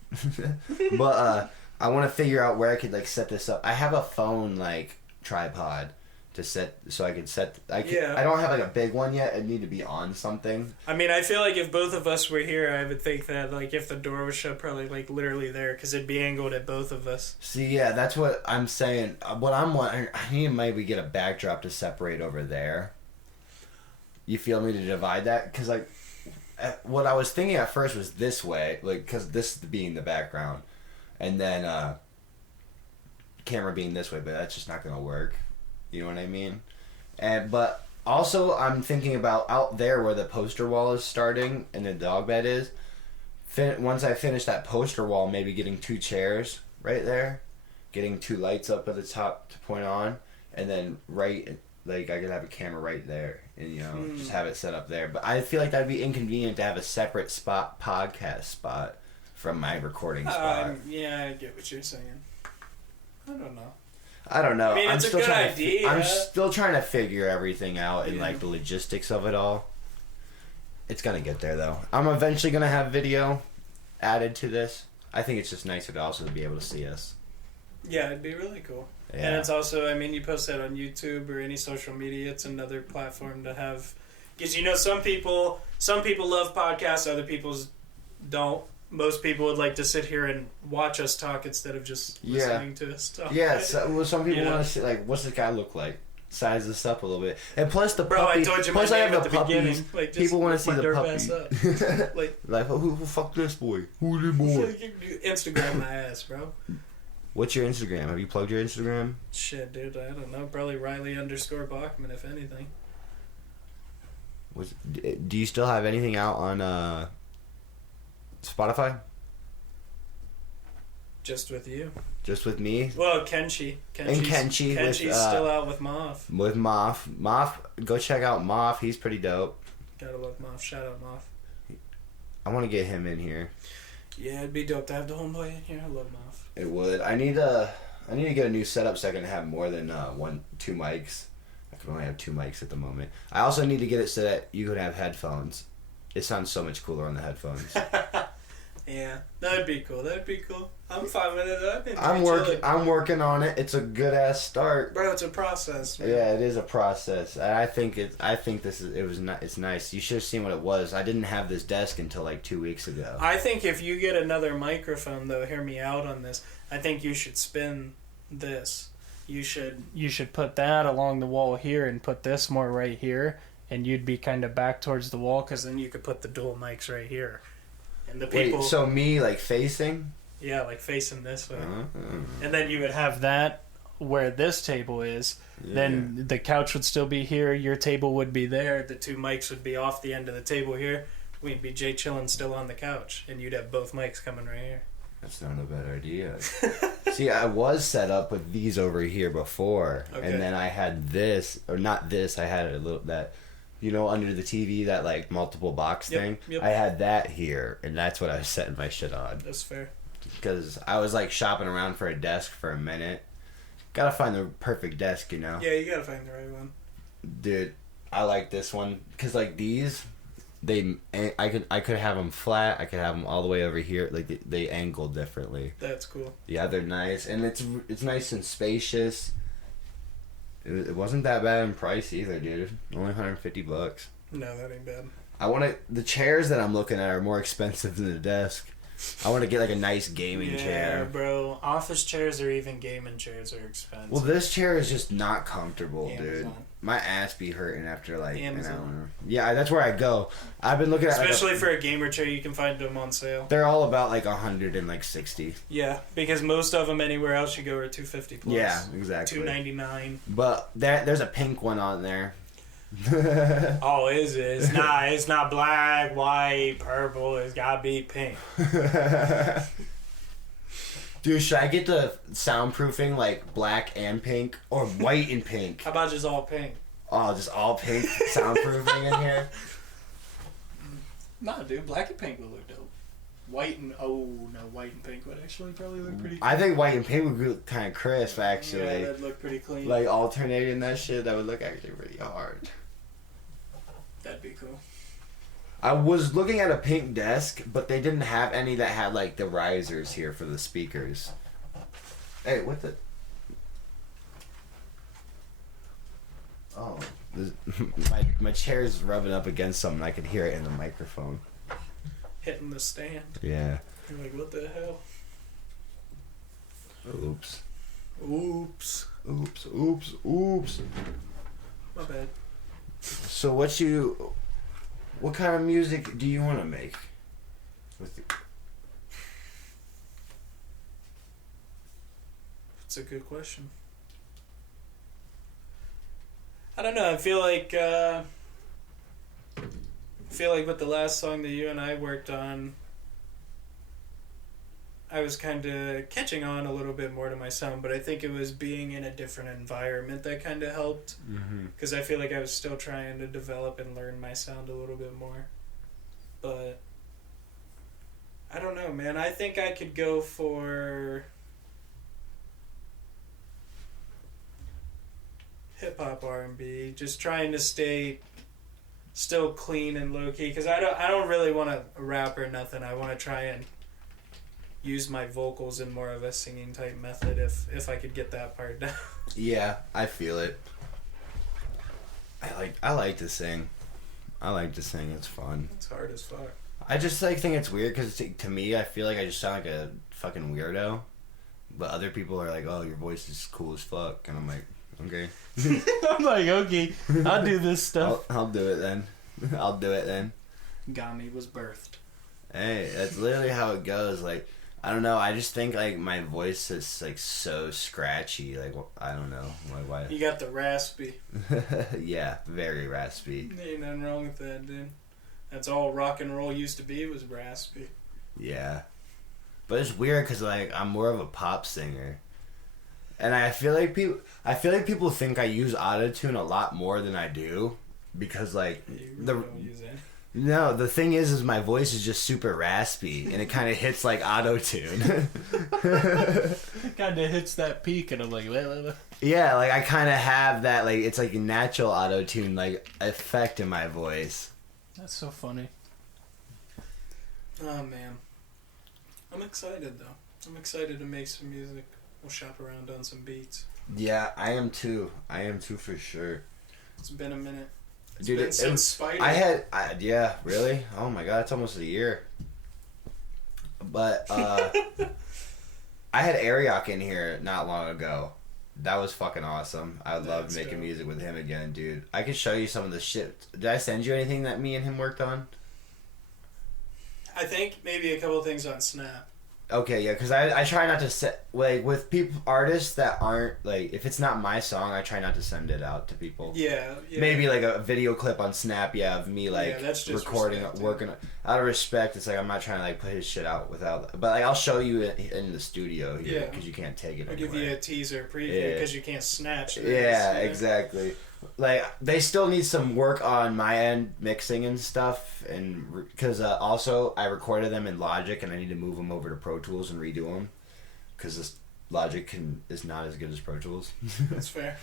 But I want to figure out where I could like set this up. I have a phone like tripod to set, so I could set. I don't have like a big one yet. I need to be on something. I mean, I feel like if both of us were here, I would think that like if the door was shut, probably like literally there, because it'd be angled at both of us. See, that's what I'm saying. What I'm wanting, I need to maybe get a backdrop to separate over there. You feel me, to divide that? Because like, what I was thinking at first was this way, like, because this being the background. And then camera being this way, but that's just not gonna work. You know what I mean? But also I'm thinking about out there where the poster wall is starting and the dog bed is. Once I finish that poster wall, maybe getting 2 chairs right there, getting 2 lights up at the top to point on, and then I could have a camera right there, and just have it set up there. But I feel like that'd be inconvenient to have a separate podcast spot from my recording spot. Yeah, I get what you're saying. I don't know. I mean, it's a good idea. I'm still trying to figure everything out and like the logistics of it all. It's gonna get there though. I'm eventually gonna have video added to this. I think it's just nicer to also be able to see us. Yeah, it'd be really cool. Yeah. And it's also, I mean, you post that on YouTube or any social media, it's another platform to have. Because some people love podcasts, other people don't. Most people would like to sit here and watch us talk instead of just listening to us talk. Yeah, some people want to see, like, what's this guy look like? Size this up a little bit. And plus the puppy. I told you my name at the beginning. Like, people want to see the puppy. Like who fuck this boy? Who the boy? Instagram my ass, bro. What's your Instagram? Have you plugged your Instagram? Shit, dude, I don't know. Probably Riley_Bachman, if anything. Do you still have anything out on Spotify? Just with you. Just with me? Well, Kenshi. Kenshi's still out with Moff. With Moff. Moff, go check out Moff. He's pretty dope. Gotta love Moff. Shout out Moff. I want to get him in here. Yeah, it'd be dope to have the homeboy in here. I love Moff. It would. I need to get a new setup so I can have more than 2 mics. I can only have 2 mics at the moment. I also need to get it so that you could have headphones. It sounds so much cooler on the headphones. Yeah, that'd be cool. I'm fine with it. I'm working on it. It's a good ass start. Bro, it's a process, man. Yeah, it is a process. It's nice. You should have seen what it was. I didn't have this desk until like 2 weeks ago. I think if you get another microphone, though, hear me out on this. I think you should spin this. You should put that along the wall here and put this more right here, and you'd be kind of back towards the wall, because then you could put the dual mics right here. And the people... Wait, so me like facing? Yeah, like facing this way. And then you would have that where this table is. Yeah. Then the couch would still be here. Your table would be there. The two mics would be off the end of the table here. We'd be Jay chilling still on the couch. And you'd have both mics coming right here. That's not a bad idea. See, I was set up with these over here before. Okay. And then I had this, or not this, I had a little, that... You know, under the TV, that, like, multiple box thing? Yep. I had that here, and that's what I was setting my shit on. That's fair. Because I was, like, shopping around for a desk for a minute. Gotta find the perfect desk, you know? Yeah, you gotta find the right one. Dude, I like this one. Because, like, these, I could have them flat. I could have them all the way over here. Like, they angle differently. That's cool. Yeah, they're nice. And it's nice and spacious. It wasn't that bad in price either, dude. Only $150. No, that ain't bad. The chairs that I'm looking at are more expensive than the desk. I want to get like a nice gaming chair. Yeah, bro. Office chairs or even gaming chairs are expensive. Well, this chair is just not comfortable, dude. My ass be hurting after like an hour. Yeah, that's where I go. I've been looking at especially for a gamer chair, you can find them on sale. They're all about like $160. Yeah, because most of them anywhere else you go are $250 plus. Yeah, exactly. $299. But there's a pink one on there. Oh, is it? It's not black, white, purple. It's gotta be pink. Dude, should I get the soundproofing like black and pink or white and pink? How about just all pink? Oh, just all pink soundproofing in here? Nah, dude, black and pink would look dope. White and white and pink would actually probably look pretty cool. I think white and pink would look kind of crisp, actually. Yeah, that'd look pretty clean. Like alternating that shit, that would look actually pretty hard. That'd be cool. I was looking at a pink desk, but they didn't have any that had like the risers here for the speakers. Hey, what the? Oh, my chair's rubbing up against something. I could hear it in the microphone. Hitting the stand. Yeah. You're like, what the hell? Oops. Oops. Oops. Oops. Oops. My bad. So what kind of music do you want to make? That's a good question. I don't know. I feel like with the last song that you and I worked on, I was kind of catching on a little bit more to my sound, but I think it was being in a different environment that kind of helped. Because I feel like I was still trying to develop and learn my sound a little bit more. But I don't know, man. I think I could go for hip-hop R&B, just trying to stay still clean and low-key, because I don't really want to rap or nothing. I want to try and use my vocals in more of a singing type method if I could get that part down. Yeah, I feel it. I like to sing. It's fun. It's hard as fuck. I just think it's weird because to me I feel like I just sound like a fucking weirdo, but other people are like, "Oh, your voice is cool as fuck," and I'm like, "Okay." I'm like, "Okay, I'll do this stuff." I'll do it then. I'll do it then. Gami was birthed. Hey, that's literally how it goes. Like, I don't know. I just think like my voice is like so scratchy. Like, I don't know. Why? You got the raspy. Yeah, very raspy. Ain't nothing wrong with that, dude. That's all rock and roll used to be, was raspy. Yeah, but it's weird because like I'm more of a pop singer, and I feel like people think I use autotune a lot more than I do because like you really don't use it. No, the thing is my voice is just super raspy, and it kind of hits like auto-tune. It kind of hits that peak, and I'm like, blah. Yeah, like I kind of have that, like it's like a natural auto-tune like effect in my voice. That's so funny. Oh man, I'm excited though. I'm excited to make some music. We'll shop around on some beats. Yeah, I am too. For sure. It's been a minute. Dude, been since Spider. Yeah, really? Oh my god, it's almost a year. But I had Ariok in here not long ago. That was fucking awesome. I love making music with him again, dude. I could show you some of the shit. Did I send you anything that me and him worked on? I think maybe a couple of things on Snap. Okay, yeah, because I try not to set, like, with artists that aren't, like, if it's not my song, I try not to send it out to people. Yeah. Maybe, like, a video clip on Snap, of me, like, that's just recording, respect, working, out of respect, it's like, I'm not trying to, like, put his shit out without, but, like, I'll show you it in the studio here, because you can't take it I'll anywhere. give you a teaser preview, because you can't snatch this. Yeah, exactly. Like, they still need some work on my end, mixing and stuff, and because also I recorded them in Logic, and I need to move them over to Pro Tools and redo them, because this Logic is not as good as Pro Tools. That's fair.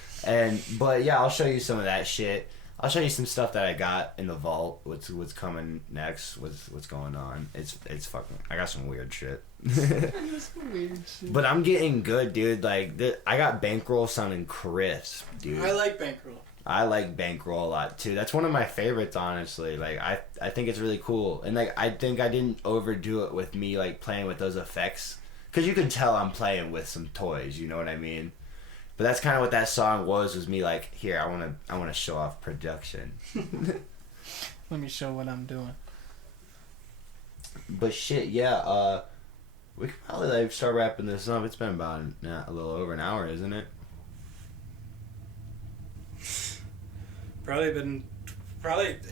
But yeah, I'll show you some of that shit. I'll show you some stuff that I got in the vault. What's coming next? What's going on? It's fucking. I got some weird shit. But I'm getting good, dude. Like I got Bankroll sounding crisp, dude. I like Bankroll. I like Bankroll a lot too. That's one of my favorites, honestly. Like I think it's really cool, and like I think I didn't overdo it with me like playing with those effects, because you can tell I'm playing with some toys. You know what I mean? But that's kind of what that song was me like. Here, I wanna show off production. Let me show what I'm doing. But shit, yeah. We could probably like start wrapping this up. It's been about a little over an hour, isn't it? Probably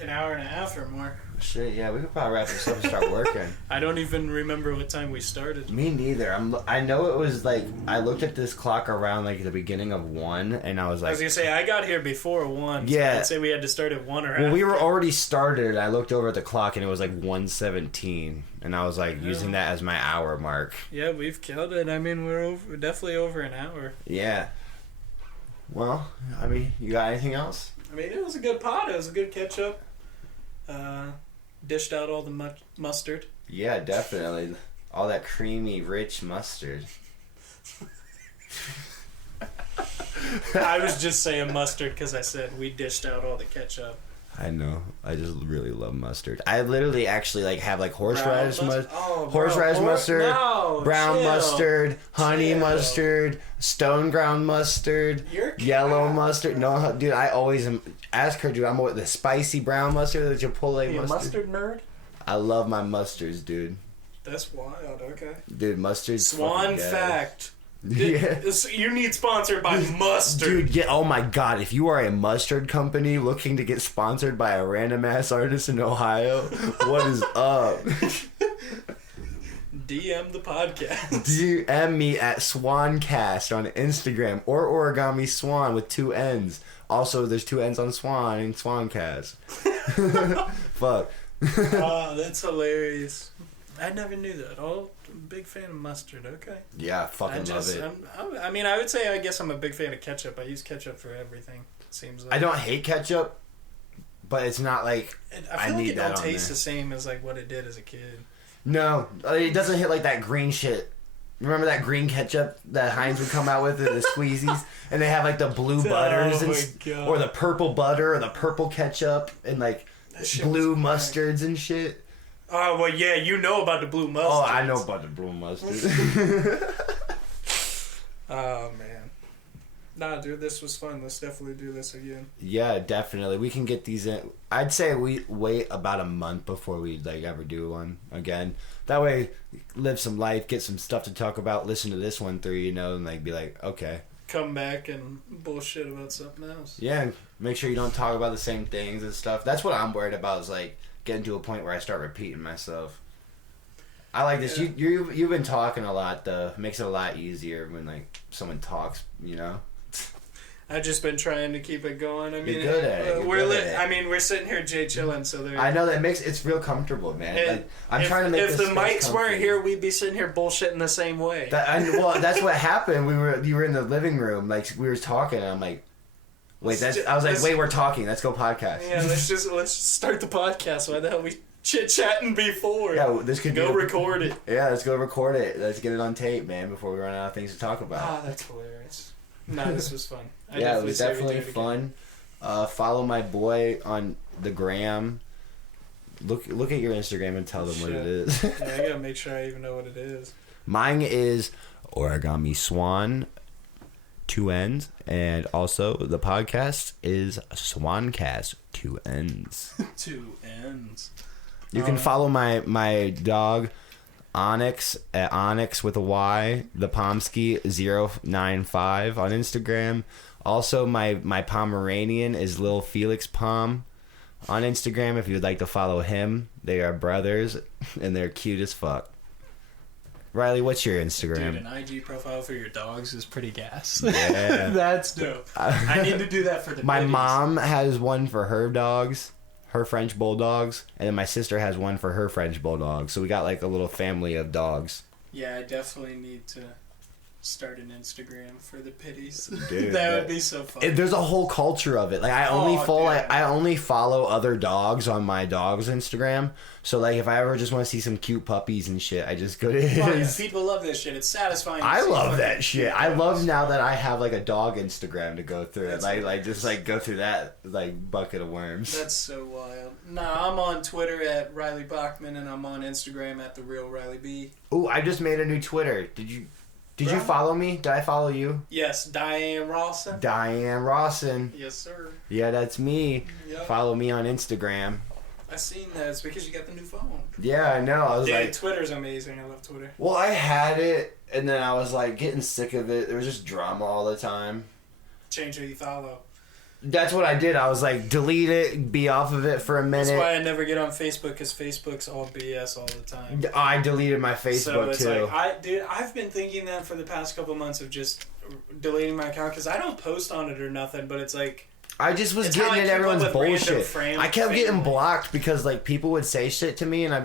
an hour and a half or more. Shit, yeah, we could probably wrap this up and start working. I don't even remember what time we started. Me neither. I know it was like, I looked at this clock around like the beginning of 1, and I was like... I was going to say, I got here before 1. Yeah. So I'd say we had to start at 1 or after. Well, we were already started. I looked over at the clock, and it was like 1:17, and I was like using that as my hour mark. Yeah, we've killed it. I mean, we're definitely over an hour. Yeah. Well, I mean, you got anything else? I mean, it was a good pot. It was a good catch-up. Dished out all the mustard. Yeah, definitely. All that creamy, rich mustard. I was just saying mustard because I said we dished out all the ketchup. I know. I just really love mustard. I literally actually like have like horseradish mustard, brown mustard, honey mustard, stone ground mustard, yellow mustard. No, dude, I always am. Ask her, dude. I'm with the spicy brown mustard, the Chipotle mustard. Mustard nerd? I love my mustards, dude. That's wild. Okay. Dude, mustard's Swan fact. Yeah. You need sponsored by mustard. Dude, oh my god, if you are a mustard company looking to get sponsored by a random ass artist in Ohio, what is up? DM the podcast. DM me at Swanncast on Instagram, or OrigamiSwann with 2 N's. Also, there's 2 N's on Swan and Swanncast. Fuck. Oh, that's hilarious. I never knew that. Oh, big fan of mustard. Okay. Yeah, fucking love it. I mean, I would say I guess I'm a big fan of ketchup. I use ketchup for everything. It seems like. I don't hate ketchup, but it's not like I feel like it don't taste the same as like what it did as a kid. No, it doesn't hit like that green shit. Remember that green ketchup that Heinz would come out with, the squeezies, and they have like the blue butters or the purple butter or the purple ketchup and like blue mustards and shit. Oh, well, yeah, you know about the blue mustard. Oh, I know about the blue mustard. Oh, man. Nah, dude, this was fun. Let's definitely do this again. Yeah, definitely. We can get these in. I'd say we wait about a month before we like ever do one again. That way, live some life, get some stuff to talk about, listen to this one through, you know, and like be like, okay. Come back and bullshit about something else. Yeah, make sure you don't talk about the same things and stuff. That's what I'm worried about, is like getting to a point where I start repeating myself. I like this. Yeah. You've been talking a lot though. It makes it a lot easier when like someone talks, you know. I've just been trying to keep it going. I mean, you're good at it. I mean, we're sitting here, Jay, chilling. So there. I know that it's real comfortable, man. Like, I'm trying to make. If the mics weren't here, we'd be sitting here bullshitting the same way. Well, that's what happened. You were in the living room, like we were talking, and I'm like, wait, we're talking. Let's go podcast. Yeah, let's just start the podcast. Why the hell we chit-chatting before. Yeah, this could go record it. Yeah, let's go record it. Let's get it on tape, man, before we run out of things to talk about. Ah, that's hilarious. No, this was fun. Yeah, it was definitely fun. Follow my boy on the gram. Look at your Instagram and tell them what it is. Yeah, I gotta make sure I even know what it is. Mine is OrigamiSwann, 2 N's, and also the podcast is Swanncast, 2 N's. 2 N's. You can follow my dog Onyx at Onyx with a Y, the Pomsky 095 on Instagram. Also, my Pomeranian is Lil Felix Pom on Instagram. If you would like to follow him, they are brothers and they're cute as fuck. Riley, what's your Instagram? Dude, an IG profile for your dogs is pretty gas. Yeah. That's dope. I need to do that for the My babies. mom has one for her dogs, her French bulldogs, and then my sister has one for her French bulldogs. So we got like a little family of dogs. Yeah, I definitely need to start an Instagram for the pitties. Dude, that would be so fun. There's a whole culture of it. Like I only follow other dogs on my dog's Instagram. So like if I ever just want to see some cute puppies and shit, I just go to his. Oh, yeah, people love this shit. It's satisfying. I love that shit. I love now that I have like a dog Instagram to go through. That's like just like go through that like bucket of worms. That's so wild. Nah, I'm on Twitter at Riley Bachman and I'm on Instagram at The Real Riley B. Ooh, I just made a new Twitter. Did you follow me? Did I follow you? Yes, Diane Rawson. Diane Rawson. Yes, sir. Yeah, that's me. Yep. Follow me on Instagram. I seen that. It's because you got the new phone. Yeah, I know. I was like, Twitter's amazing. I love Twitter. well, I had it, and then I was like getting sick of it. There was just drama all the time. Change who you follow. That's what I did. I was like, delete it, be off of it for a minute. That's why I never get on Facebook, because Facebook's all BS all the time. I deleted my Facebook so it's too. Like, I've been thinking that for the past couple months of just deleting my account, because I don't post on it or nothing, but it's like... I just was getting in everyone's bullshit. I kept getting blocked because like people would say shit to me, and I'd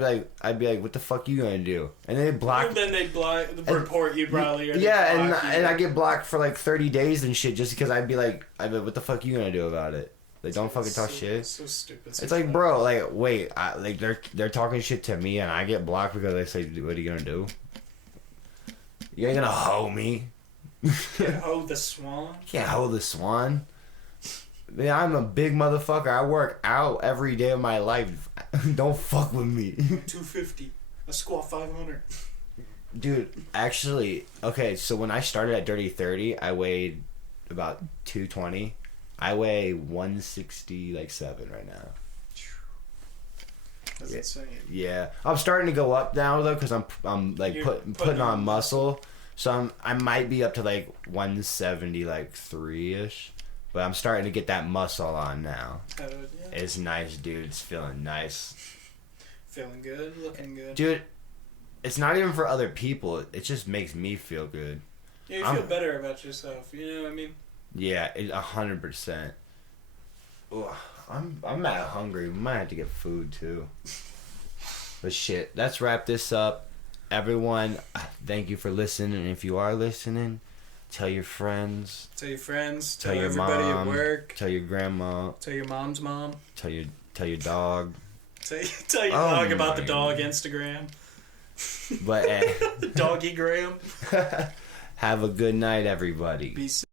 be like, what the fuck you gonna do? And then they'd block. And then they'd report you probably. Or yeah, and I get blocked for like 30 days and shit just because I'd be like, what the fuck you gonna do about it? Like, don't fucking talk shit. It's so stupid. It's like, bro, like, wait, like they're talking shit to me, and I get blocked because they say, what are you gonna do? You ain't gonna hoe me. Can't hoe the swan. Can't hoe the swan. Man, I'm a big motherfucker. I work out every day of my life. Don't fuck with me. 250. I squat 500. Dude, actually, okay, so when I started at Dirty 30, I weighed about 220. I weigh 167 right now. That's insane. Yeah. I'm starting to go up now, though, because I'm like putting on muscle. So I might be up to like 170, like 3-ish. But I'm starting to get that muscle on now. Yeah. It's nice, dude. It's feeling nice. Feeling good, looking good. Dude, it's not even for other people. It just makes me feel good. Yeah, you feel better about yourself. You know what I mean? Yeah, 100%. I'm mad hungry. We might have to get food, too. But shit, let's wrap this up. Everyone, thank you for listening. And if you are listening... Tell your friends. Tell your friends. Tell your everybody mom, at work. Tell your grandma. Tell your mom's mom. Tell your dog. Tell your dog about the dog Instagram. But Doggy Graham. have a good night, everybody. Be safe.